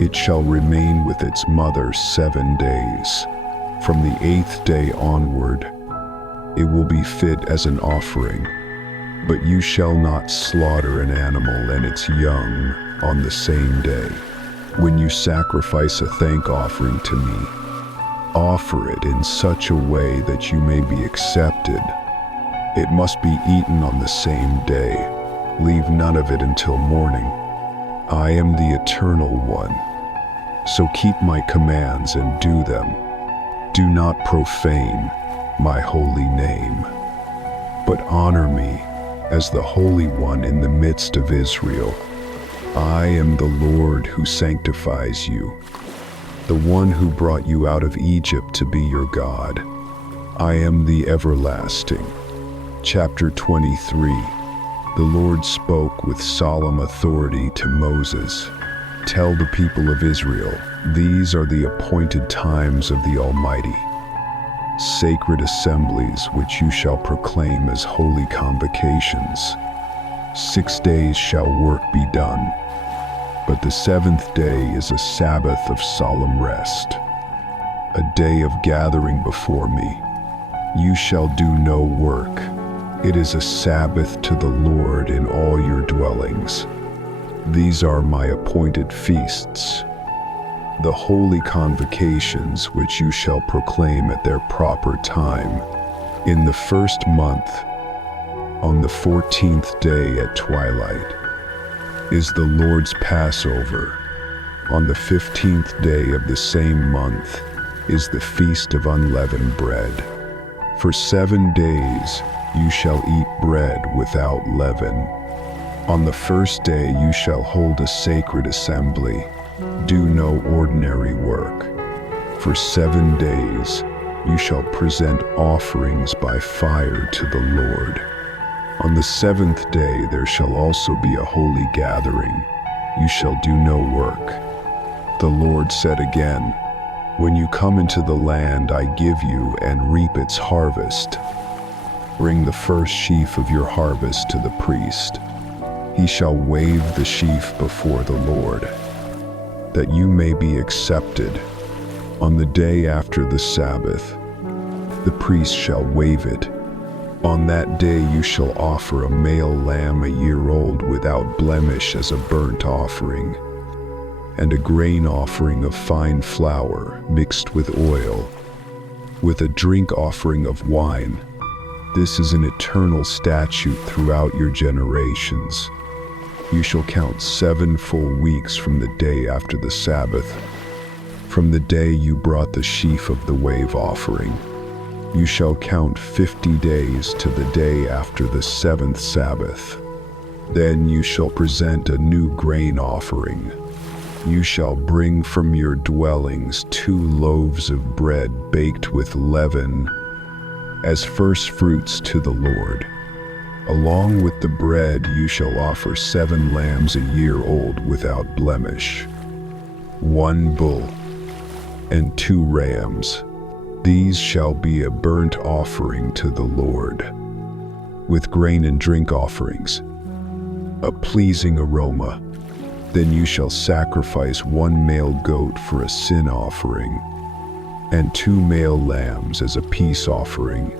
it shall remain with its mother 7 days. From the 8th day onward, it will be fit as an offering, but you shall not slaughter an animal and its young on the same day. When you sacrifice a thank offering to me, offer it in such a way that you may be accepted. It must be eaten on the same day. Leave none of it until morning. I am the Eternal One, so keep my commands and do them. Do not profane my holy name, but honor me as the Holy One in the midst of Israel. I am the Lord who sanctifies you, the one who brought you out of Egypt to be your God. I am the everlasting. Chapter 23. The Lord spoke with solemn authority to Moses. Tell the people of Israel, these are the appointed times of the Almighty, sacred assemblies which you shall proclaim as holy convocations. 6 days shall work be done, but the 7th day is a Sabbath of solemn rest, a day of gathering before me. You shall do no work. It is a Sabbath to the Lord in all your dwellings. These are my appointed feasts, the holy convocations which you shall proclaim at their proper time. In the 1st month, on the 14th day at twilight, is the Lord's Passover. On the 15th day of the same month is the Feast of Unleavened Bread. For 7 days you shall eat bread without leaven. On the 1st day you shall hold a sacred assembly. Do no ordinary work. For 7 days you shall present offerings by fire to the Lord. On the 7th day there shall also be a holy gathering. You shall do no work. The Lord said again, when you come into the land I give you and reap its harvest, bring the first sheaf of your harvest to the priest. He shall wave the sheaf before the Lord, that you may be accepted. On the day after the Sabbath, the priest shall wave it. On that day you shall offer a male lamb 1 year old without blemish as a burnt offering, and a grain offering of fine flour mixed with oil, with a drink offering of wine. This is an eternal statute throughout your generations. You shall count 7 full weeks from the day after the Sabbath, from the day you brought the sheaf of the wave offering. You shall count 50 days to the day after the 7th Sabbath. Then you shall present a new grain offering. You shall bring from your dwellings 2 loaves of bread baked with leaven, as first fruits to the Lord. Along with the bread you shall offer 7 lambs 1 year old without blemish, 1 bull, and 2 rams. These shall be a burnt offering to the Lord, with grain and drink offerings, a pleasing aroma. Then you shall sacrifice 1 male goat for a sin offering, and 2 male lambs as a peace offering.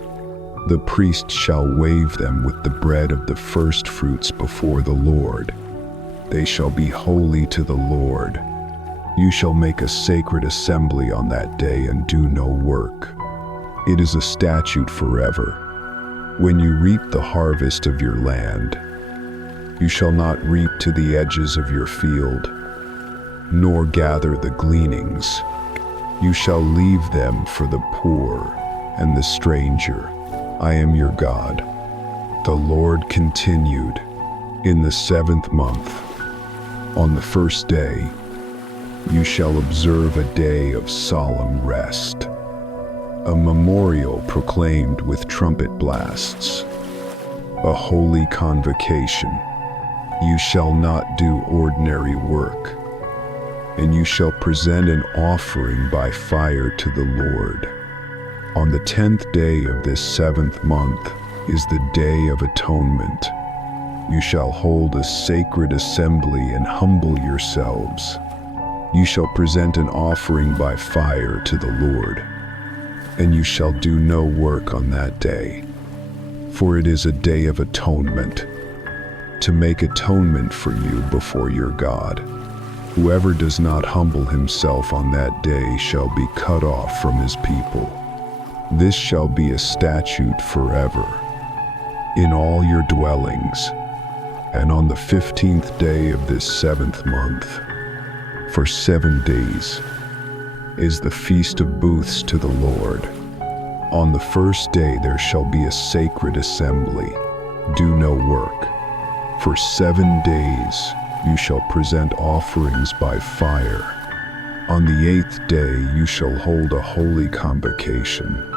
The priest shall wave them with the bread of the first fruits before the Lord. They shall be holy to the Lord. You shall make a sacred assembly on that day and do no work. It is a statute forever. When you reap the harvest of your land, you shall not reap to the edges of your field, nor gather the gleanings. You shall leave them for the poor and the stranger. I am your God. The Lord continued, in the 7th month, on the 1st day, you shall observe a day of solemn rest, a memorial proclaimed with trumpet blasts, a holy convocation. You shall not do ordinary work, and you shall present an offering by fire to the Lord. On the 10th day of this 7th month is the Day of Atonement. You shall hold a sacred assembly and humble yourselves. You shall present an offering by fire to the Lord, and you shall do no work on that day, for it is a day of atonement, to make atonement for you before your God. Whoever does not humble himself on that day shall be cut off from his people. This shall be a statute forever in all your dwellings, and on the 15th day of this 7th month, for 7 days, is the Feast of Booths to the Lord. On the 1st day there shall be a sacred assembly. Do no work. For 7 days you shall present offerings by fire. On the 8th day you shall hold a holy convocation.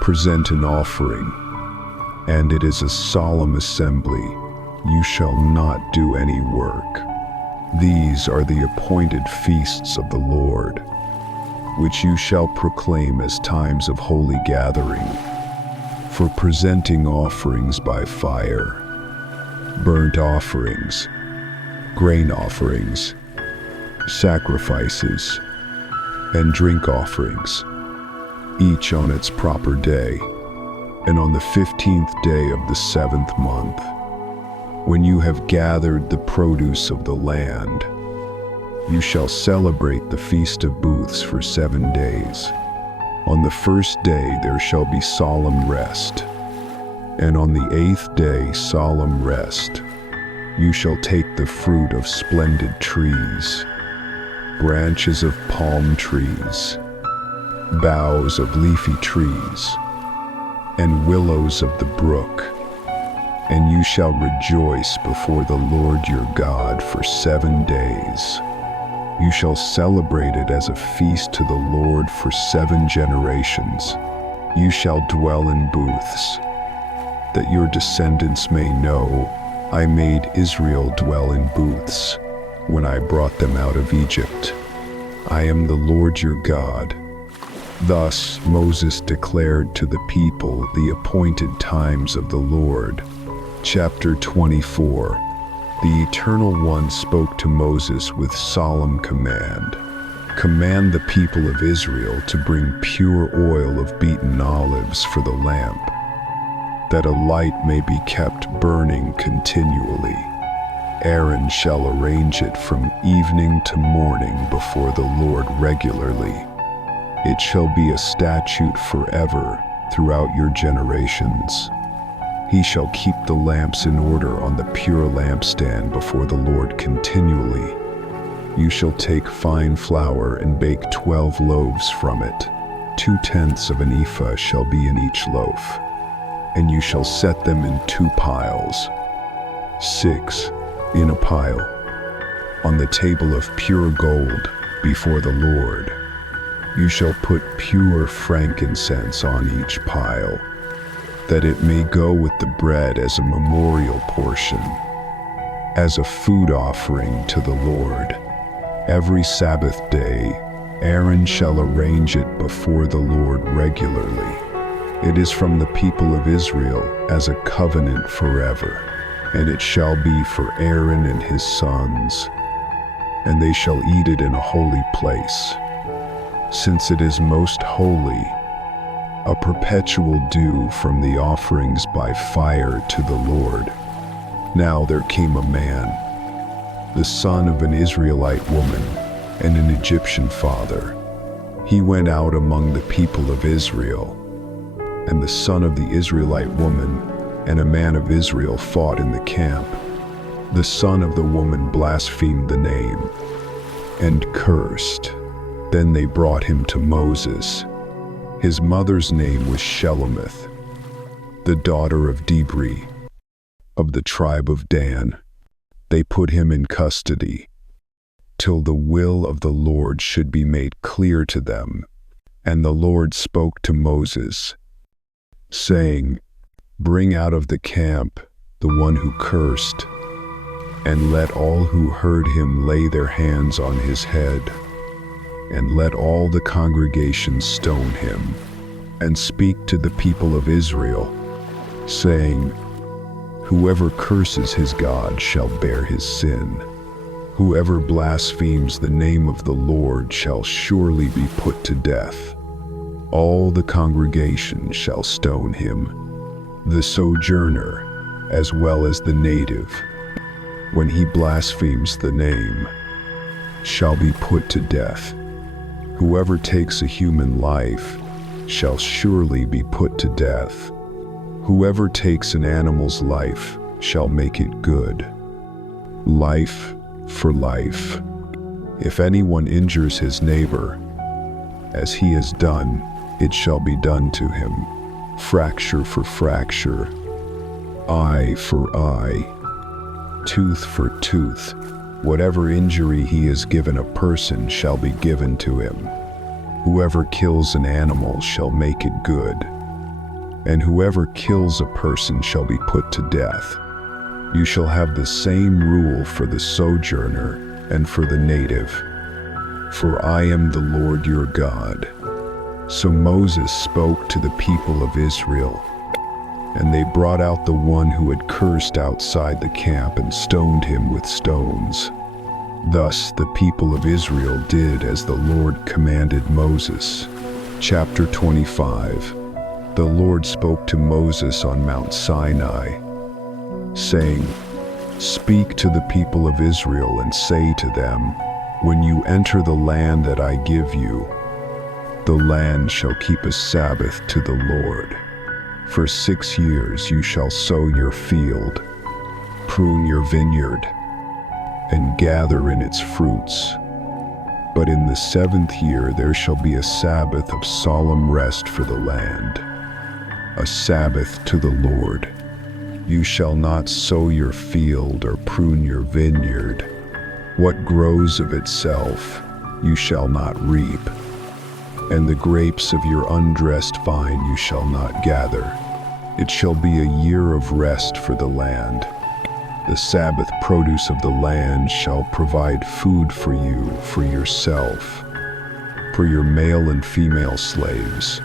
Present an offering, and it is a solemn assembly. You shall not do any work. These are the appointed feasts of the Lord, which you shall proclaim as times of holy gathering, for presenting offerings by fire, burnt offerings, grain offerings, sacrifices, and drink offerings, each on its proper day, and on the 15th day of the 7th month, when you have gathered the produce of the land, you shall celebrate the Feast of Booths for 7 days. On the 1st day there shall be solemn rest, and on the 8th day solemn rest. You shall take the fruit of splendid trees, branches of palm trees, boughs of leafy trees, and willows of the brook, and you shall rejoice before the Lord your God for 7 days. You shall celebrate it as a feast to the Lord for 7 generations. You shall dwell in booths, that your descendants may know I made Israel dwell in booths when I brought them out of Egypt. I am the Lord your God. Thus Moses declared to the people the appointed times of the Lord. Chapter 24. The Eternal One spoke to Moses with solemn command. Command the people of Israel to bring pure oil of beaten olives for the lamp, that a light may be kept burning continually. Aaron shall arrange it from evening to morning before the Lord regularly. It shall be a statute forever throughout your generations. He shall keep the lamps in order on the pure lampstand before the Lord continually. You shall take fine flour and bake 12 loaves from it. 2/10 of an ephah shall be in each loaf. And you shall set them in 2 piles, 6 in a pile, on the table of pure gold before the Lord. You shall put pure frankincense on each pile, that it may go with the bread as a memorial portion, as a food offering to the Lord. Every Sabbath day, Aaron shall arrange it before the Lord regularly. It is from the people of Israel as a covenant forever, and it shall be for Aaron and his sons, and they shall eat it in a holy place. Since it is most holy, a perpetual due from the offerings by fire to the Lord. Now there came a man, the son of an Israelite woman and an Egyptian father. He went out among the people of Israel, and the son of the Israelite woman and a man of Israel fought in the camp. The son of the woman blasphemed the name and cursed. Then they brought him to Moses. His mother's name was Shelomith, the daughter of Dibri, of the tribe of Dan. They put him in custody, till the will of the Lord should be made clear to them. And the Lord spoke to Moses, saying, Bring out of the camp the one who cursed, and let all who heard him lay their hands on his head, and let all the congregation stone him, and speak to the people of Israel, saying, Whoever curses his God shall bear his sin. Whoever blasphemes the name of the Lord shall surely be put to death. All the congregation shall stone him, the sojourner as well as the native, when he blasphemes the name, shall be put to death. Whoever takes a human life shall surely be put to death. Whoever takes an animal's life shall make it good. Life for life. If anyone injures his neighbor, as he has done, it shall be done to him. Fracture for fracture, eye for eye, tooth for tooth. Whatever injury he has given a person shall be given to him. Whoever kills an animal shall make it good, and whoever kills a person shall be put to death. You shall have the same rule for the sojourner and for the native, for I am the Lord your God. So Moses spoke to the people of Israel, and they brought out the one who had cursed outside the camp and stoned him with stones. Thus the people of Israel did as the Lord commanded Moses. Chapter 25. The Lord spoke to Moses on Mount Sinai, saying, Speak to the people of Israel and say to them, When you enter the land that I give you, the land shall keep a Sabbath to the Lord. For 6 years you shall sow your field, prune your vineyard, and gather in its fruits. But in the 7th year there shall be a Sabbath of solemn rest for the land, a Sabbath to the Lord. You shall not sow your field or prune your vineyard. What grows of itself you shall not reap, and the grapes of your undressed vine you shall not gather. It shall be a year of rest for the land. The Sabbath produce of the land shall provide food for you, for yourself, for your male and female slaves,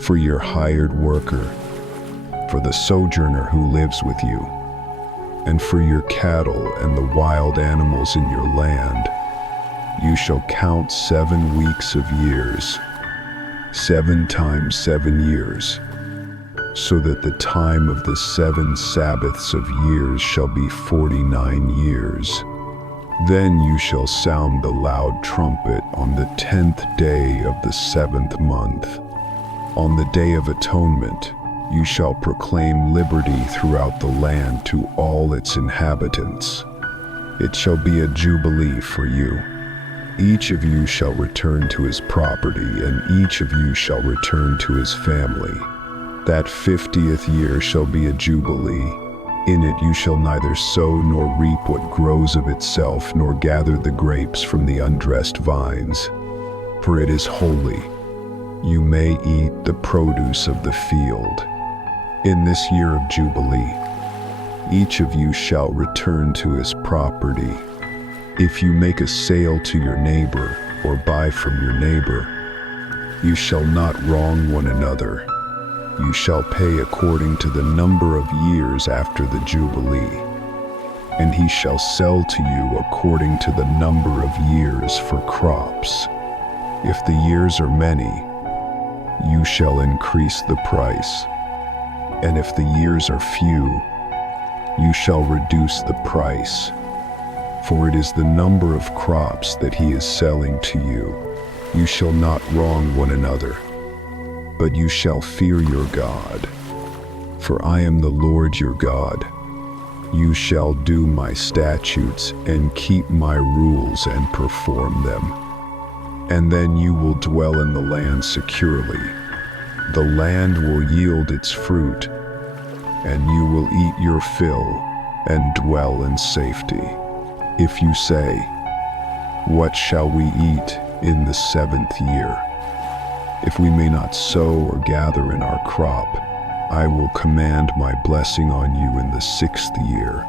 for your hired worker, for the sojourner who lives with you. and for your cattle and the wild animals in your land. You shall count 7 weeks of years, 7 times 7 years, so that the time of the 7 Sabbaths of years shall be 49 years. Then you shall sound the loud trumpet on the 10th day of the 7th month. On the Day of Atonement, you shall proclaim liberty throughout the land to all its inhabitants. It shall be a jubilee for you. Each of you shall return to his property, and each of you shall return to his family. That 50th year shall be a jubilee. In it you shall neither sow nor reap what grows of itself, nor gather the grapes from the undressed vines. For it is holy. You may eat the produce of the field. In this year of Jubilee, each of you shall return to his property. If you make a sale to your neighbor, or buy from your neighbor, you shall not wrong one another. You shall pay according to the number of years after the Jubilee, and he shall sell to you according to the number of years for crops. If the years are many, you shall increase the price, and if the years are few, you shall reduce the price. For it is the number of crops that he is selling to you. You shall not wrong one another, but you shall fear your God. For I am the Lord your God. You shall do my statutes and keep my rules and perform them. And then you will dwell in the land securely. The land will yield its fruit, and you will eat your fill and dwell in safety. If you say, "What shall we eat in the 7th year?" If we may not sow or gather in our crop, I will command my blessing on you in the 6th year,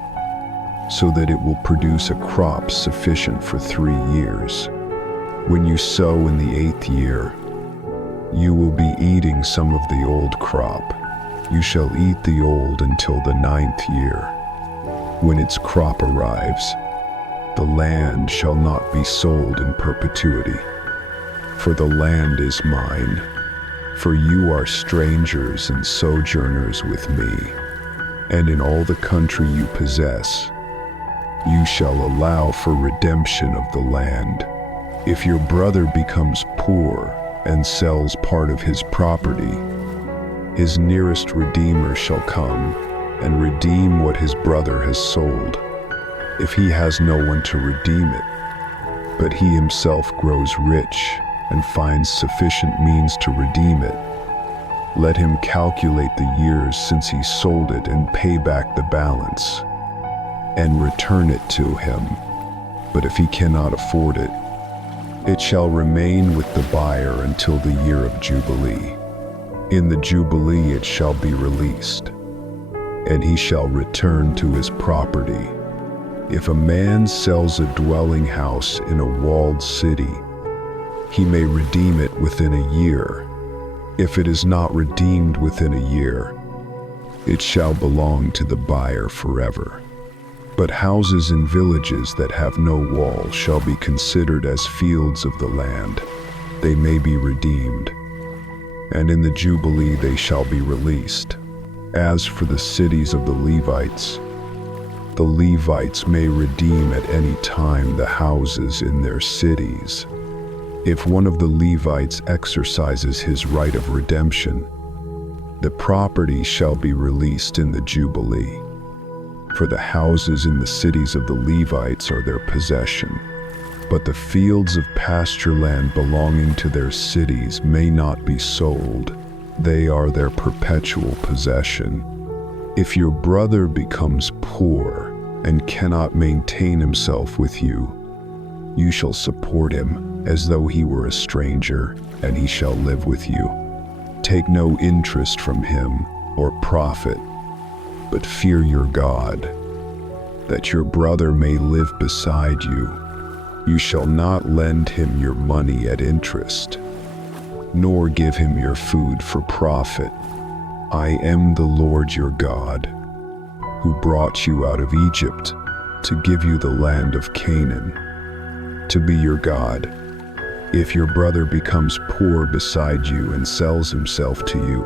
so that it will produce a crop sufficient for 3 years. When you sow in the 8th year, you will be eating some of the old crop. You shall eat the old until the 9th year. When its crop arrives, the land shall not be sold in perpetuity. For the land is mine, for you are strangers and sojourners with me, and in all the country you possess, you shall allow for redemption of the land. If your brother becomes poor and sells part of his property, his nearest redeemer shall come and redeem what his brother has sold. If he has no one to redeem it, but he himself grows rich and finds sufficient means to redeem it, let him calculate the years since he sold it and pay back the balance, and return it to him. But if he cannot afford it, it shall remain with the buyer until the year of Jubilee. In the Jubilee it shall be released, and he shall return to his property. If a man sells a dwelling house in a walled city, he may redeem it within a year. If it is not redeemed within a year, it shall belong to the buyer forever. But houses in villages that have no wall shall be considered as fields of the land. They may be redeemed, and in the Jubilee they shall be released. As for the cities of the Levites may redeem at any time the houses in their cities. If one of the Levites exercises his right of redemption, the property shall be released in the Jubilee. For the houses in the cities of the Levites are their possession, but the fields of pasture land belonging to their cities may not be sold. They are their perpetual possession. If your brother becomes poor and cannot maintain himself with you, you shall support him as though he were a stranger, and he shall live with you. Take no interest from him or profit, but fear your God, that your brother may live beside you. You shall not lend him your money at interest, nor give him your food for profit. I am the Lord your God. who brought you out of Egypt to give you the land of Canaan, to be your God. If your brother becomes poor beside you and sells himself to you,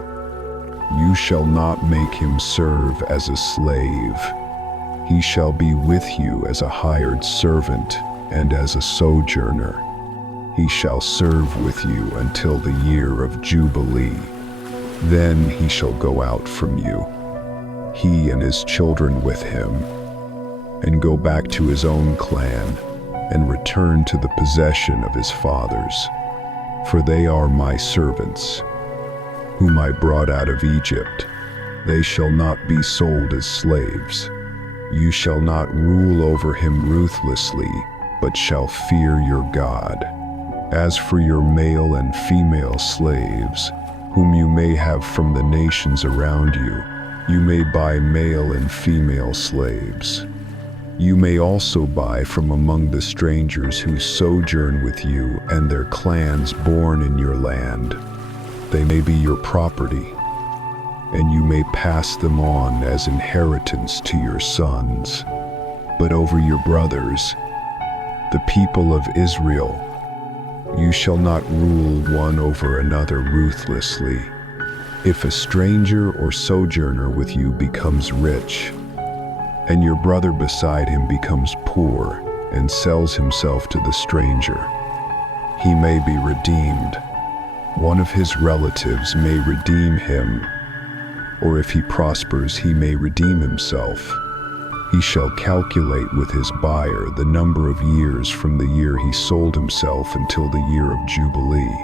you shall not make him serve as a slave. He shall be with you as a hired servant and as a sojourner. He shall serve with you until the year of Jubilee. Then he shall go out from you, he and his children with him, and go back to his own clan and return to the possession of his fathers. For they are my servants, whom I brought out of Egypt. They shall not be sold as slaves. You shall not rule over him ruthlessly, but shall fear your God. As for your male and female slaves, whom you may have from the nations around you, you may buy male and female slaves. You may also buy from among the strangers who sojourn with you and their clans born in your land. They may be your property, and you may pass them on as inheritance to your sons. But over your brothers, the people of Israel, you shall not rule one over another ruthlessly. If a stranger or sojourner with you becomes rich, and your brother beside him becomes poor and sells himself to the stranger, he may be redeemed. One of his relatives may redeem him, or if he prospers, he may redeem himself. He shall calculate with his buyer the number of years from the year he sold himself until the year of Jubilee,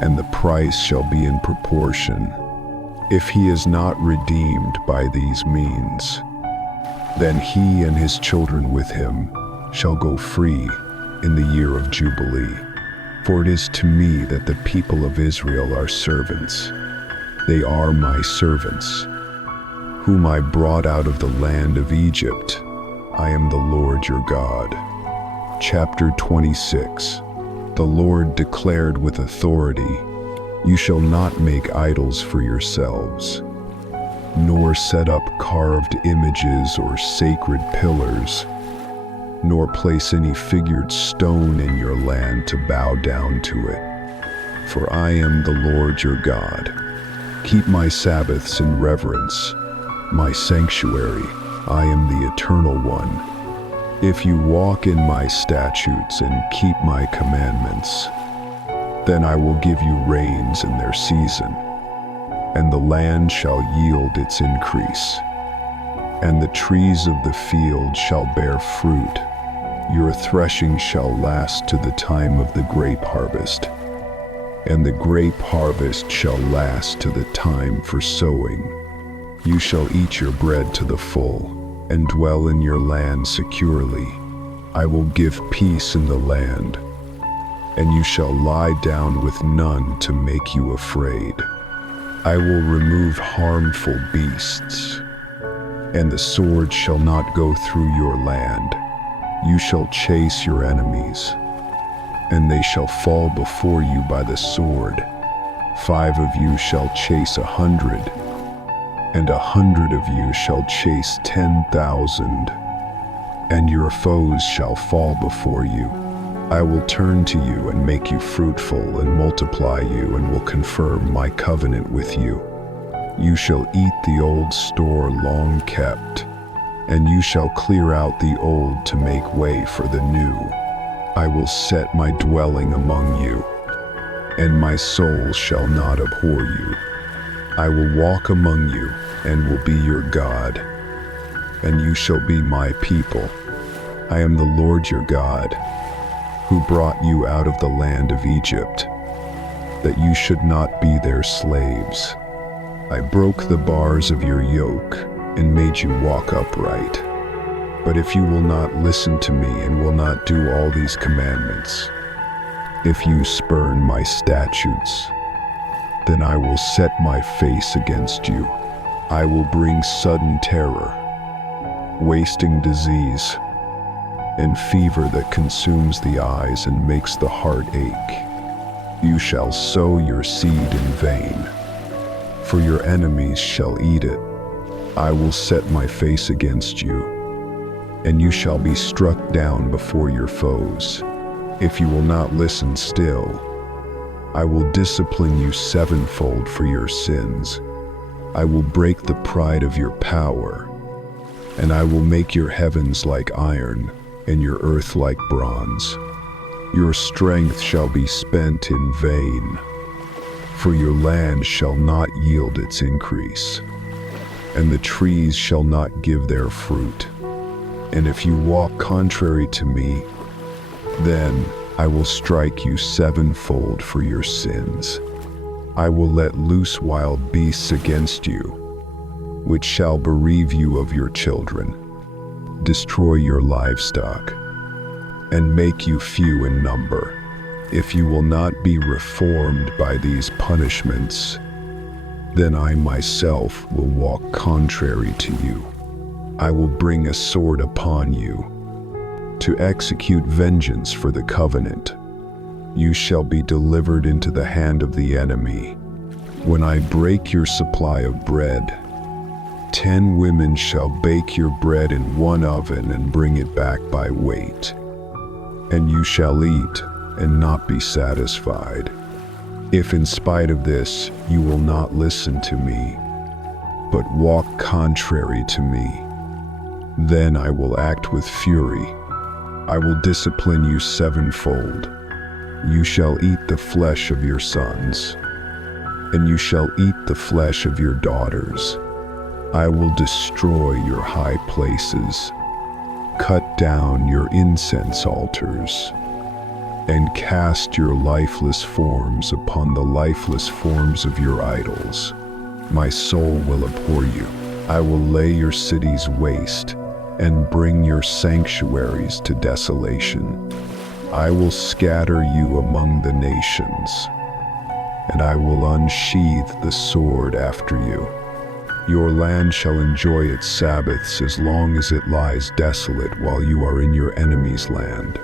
and the price shall be in proportion. If he is not redeemed by these means, then he and his children with him shall go free in the year of Jubilee. For it is to me that the people of Israel are servants. They are my servants, whom I brought out of the land of Egypt. I am the Lord your God. Chapter 26. The Lord declared with authority, you shall not make idols for yourselves, nor set up carved images or sacred pillars, nor place any figured stone in your land to bow down to it. For I am the Lord your God. Keep my Sabbaths in reverence, my sanctuary. I am the Eternal One. If you walk in my statutes and keep my commandments, then I will give you rains in their season, and the land shall yield its increase, and the trees of the field shall bear fruit. Your threshing shall last to the time of the grape harvest, and the grape harvest shall last to the time for sowing. You shall eat your bread to the full, and dwell in your land securely. I will give peace in the land, and you shall lie down with none to make you afraid. I will remove harmful beasts, and the sword shall not go through your land. You shall chase your enemies, and they shall fall before you by the sword. 5 of you shall chase 100, and 100 of you shall chase 10,000, and your foes shall fall before you. I will turn to you and make you fruitful and multiply you, and will confirm my covenant with you. You shall eat the old store long kept, and you shall clear out the old to make way for the new. I will set my dwelling among you, and my soul shall not abhor you. I will walk among you, and will be your God, and you shall be my people. I am the Lord your God, who brought you out of the land of Egypt, that you should not be their slaves. I broke the bars of your yoke and made you walk upright. But if you will not listen to me and will not do all these commandments, if you spurn my statutes, then I will set my face against you. I will bring sudden terror, wasting disease, and fever that consumes the eyes and makes the heart ache. You shall sow your seed in vain, for your enemies shall eat it. I will set my face against you, and you shall be struck down before your foes. If you will not listen still, I will discipline you sevenfold for your sins. I will break the pride of your power, and I will make your heavens like iron, and your earth like bronze. Your strength shall be spent in vain, for your land shall not yield its increase, and the trees shall not give their fruit. And if you walk contrary to me, then I will strike you sevenfold for your sins. I will let loose wild beasts against you, which shall bereave you of your children, destroy your livestock, and make you few in number. If you will not be reformed by these punishments, then I myself will walk contrary to you. I will bring a sword upon you, to execute vengeance for the covenant. You shall be delivered into the hand of the enemy. When I break your supply of bread, 10 women shall bake your bread in one oven and bring it back by weight. And you shall eat and not be satisfied. If in spite of this you will not listen to me, but walk contrary to me, then I will act with fury. I will discipline you sevenfold. You shall eat the flesh of your sons, and you shall eat the flesh of your daughters. I will destroy your high places, cut down your incense altars, and cast your lifeless forms upon the lifeless forms of your idols. My soul will abhor you. I will lay your cities waste and bring your sanctuaries to desolation. I will scatter you among the nations, and I will unsheathe the sword after you. Your land shall enjoy its Sabbaths as long as it lies desolate while you are in your enemy's land.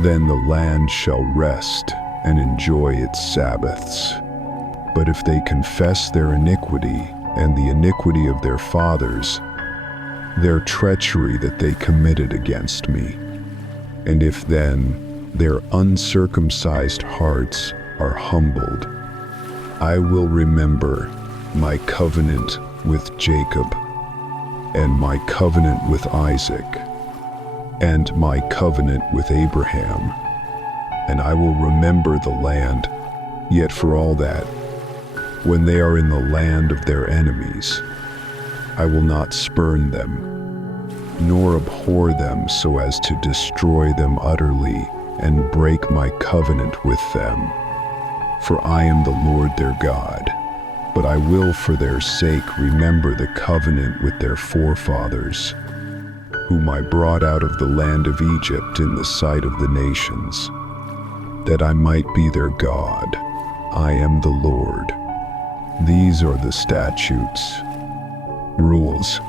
Then the land shall rest and enjoy its Sabbaths. But if they confess their iniquity and the iniquity of their fathers, their treachery that they committed against me, and if then their uncircumcised hearts are humbled, I will remember my covenant with Jacob, and my covenant with Isaac, and my covenant with Abraham, and I will remember the land. Yet for all that, when they are in the land of their enemies, I will not spurn them, nor abhor them so as to destroy them utterly and break my covenant with them. For I am the Lord their God, but I will for their sake remember the covenant with their forefathers, whom I brought out of the land of Egypt in the sight of the nations, that I might be their God. I am the Lord. These are the statutes, rules,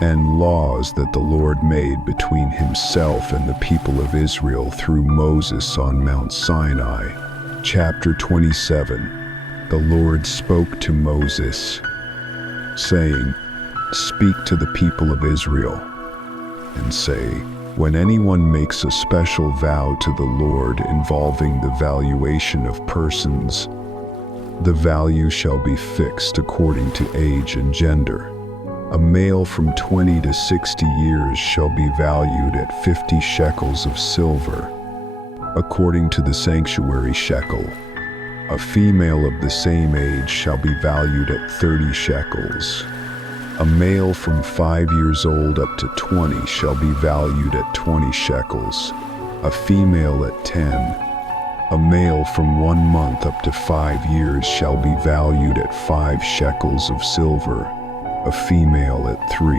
and laws that the Lord made between himself and the people of Israel through Moses on Mount Sinai. Chapter 27. The Lord spoke to Moses, saying, Speak to the people of Israel, and say, when anyone makes a special vow to the Lord involving the valuation of persons, the value shall be fixed according to age and gender. A male from 20 to 60 years shall be valued at 50 shekels of silver, according to the sanctuary shekel. A female of the same age shall be valued at 30 shekels. A male from 5 years old up to 20 shall be valued at 20 shekels. A female at 10. A male from 1 month up to 5 years shall be valued at 5 shekels of silver. A female at 3.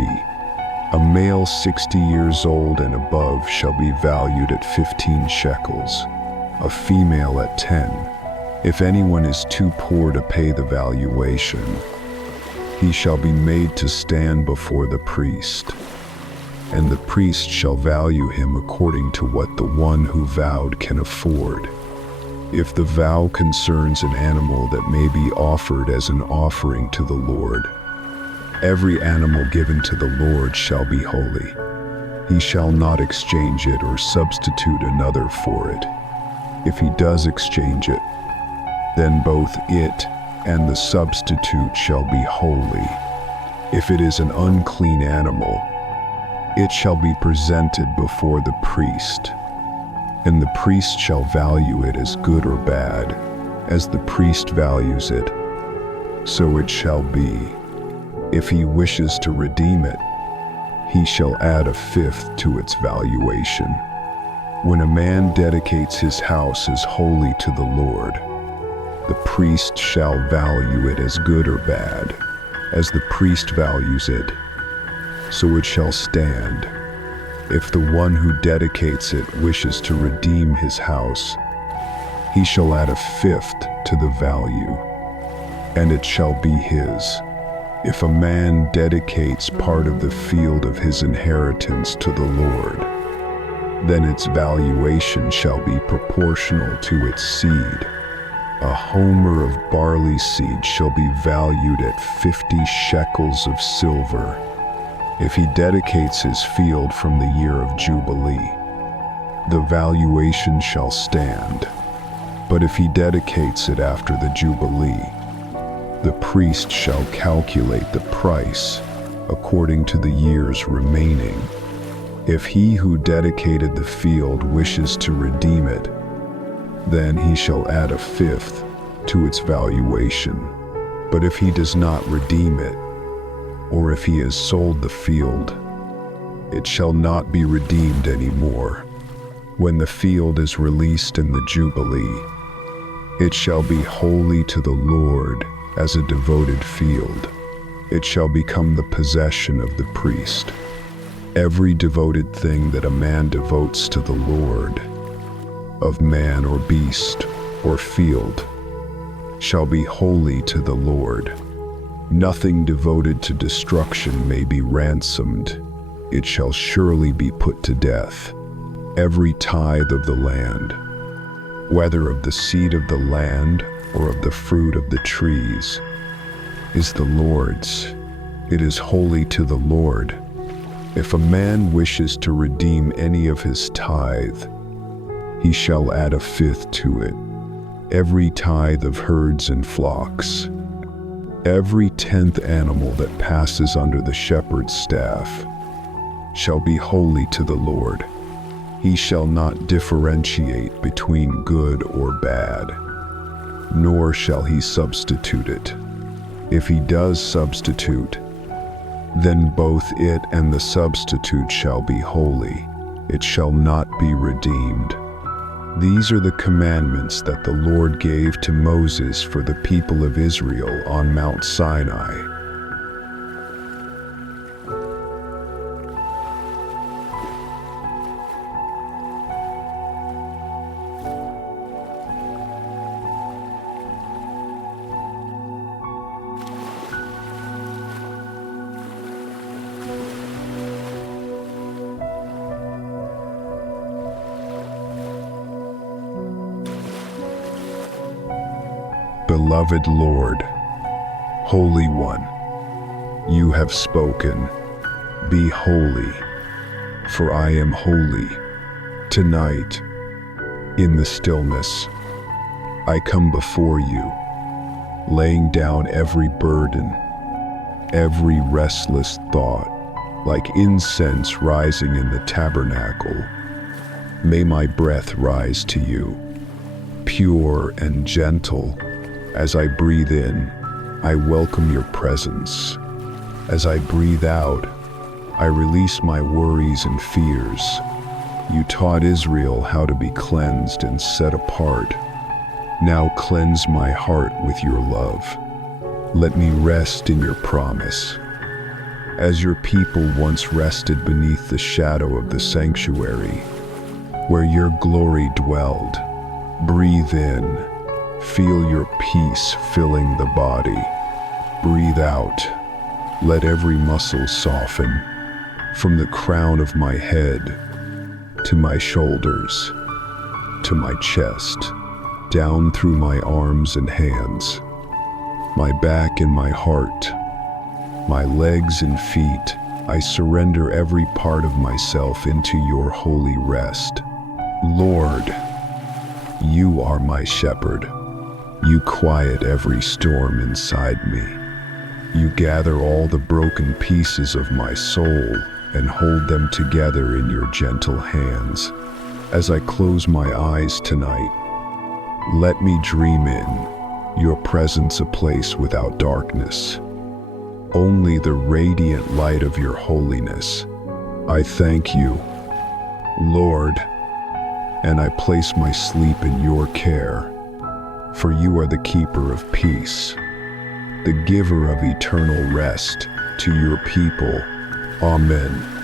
A male 60 years old and above shall be valued at 15 shekels. A female at 10. If anyone is too poor to pay the valuation, he shall be made to stand before the priest, and the priest shall value him according to what the one who vowed can afford. If the vow concerns an animal that may be offered as an offering to the Lord, Every animal given to the Lord shall be holy. He shall not exchange it or substitute another for it. If he does exchange it, then both it and the substitute shall be holy. If it is an unclean animal, it shall be presented before the priest, and the priest shall value it as good or bad, as the priest values it, so it shall be. If he wishes to redeem it, he shall add a fifth to its valuation. When a man dedicates his house as holy to the Lord, the priest shall value it as good or bad, as the priest values it, so it shall stand. If the one who dedicates it wishes to redeem his house, he shall add a fifth to the value, and it shall be his. If a man dedicates part of the field of his inheritance to the Lord, then its valuation shall be proportional to its seed. A homer of barley seed shall be valued at 50 shekels of silver, if he dedicates his field from the year of Jubilee. The valuation shall stand. But if he dedicates it after the Jubilee, the priest shall calculate the price according to the years remaining. If he who dedicated the field wishes to redeem it, then he shall add a fifth to its valuation. But if he does not redeem it, or if he has sold the field, it shall not be redeemed anymore. When the field is released in the Jubilee, it shall be holy to the Lord as a devoted field. It shall become the possession of the priest. Every devoted thing that a man devotes to the Lord, of man or beast or field, shall be holy to the Lord. Nothing devoted to destruction may be ransomed. It shall surely be put to death. Every tithe of the land, whether of the seed of the land or of the fruit of the trees, is the Lord's. It is holy to the Lord. If a man wishes to redeem any of his tithe, he shall add a fifth to it. Every tithe of herds and flocks, every 10th animal that passes under the shepherd's staff, shall be holy to the Lord. He shall not differentiate between good or bad, nor shall he substitute it. If he does substitute, then both it and the substitute shall be holy. It shall not be redeemed. These are the commandments that the Lord gave to Moses for the people of Israel on Mount Sinai. Beloved Lord, Holy One, you have spoken. Be holy, for I am holy. Tonight, in the stillness, I come before you, laying down every burden, every restless thought, like incense rising in the tabernacle. May my breath rise to you, pure and gentle. As I breathe in, I welcome your presence. As I breathe out, I release my worries and fears. You taught Israel how to be cleansed and set apart. Now cleanse my heart with your love. Let me rest in your promise. As your people once rested beneath the shadow of the sanctuary, where your glory dwelled, breathe in. Feel your peace filling the body. Breathe out. Let every muscle soften, from the crown of my head to my shoulders, to my chest, down through my arms and hands, my back and my heart. My legs and feet, I surrender every part of myself into your holy rest. Lord, you are my shepherd. You quiet every storm inside me. You gather all the broken pieces of my soul and hold them together in your gentle hands. As I close my eyes tonight, let me dream in your presence, a place without darkness, only the radiant light of your holiness. I thank you, Lord, and I place my sleep in your care, for you are the keeper of peace, the giver of eternal rest to your people. Amen.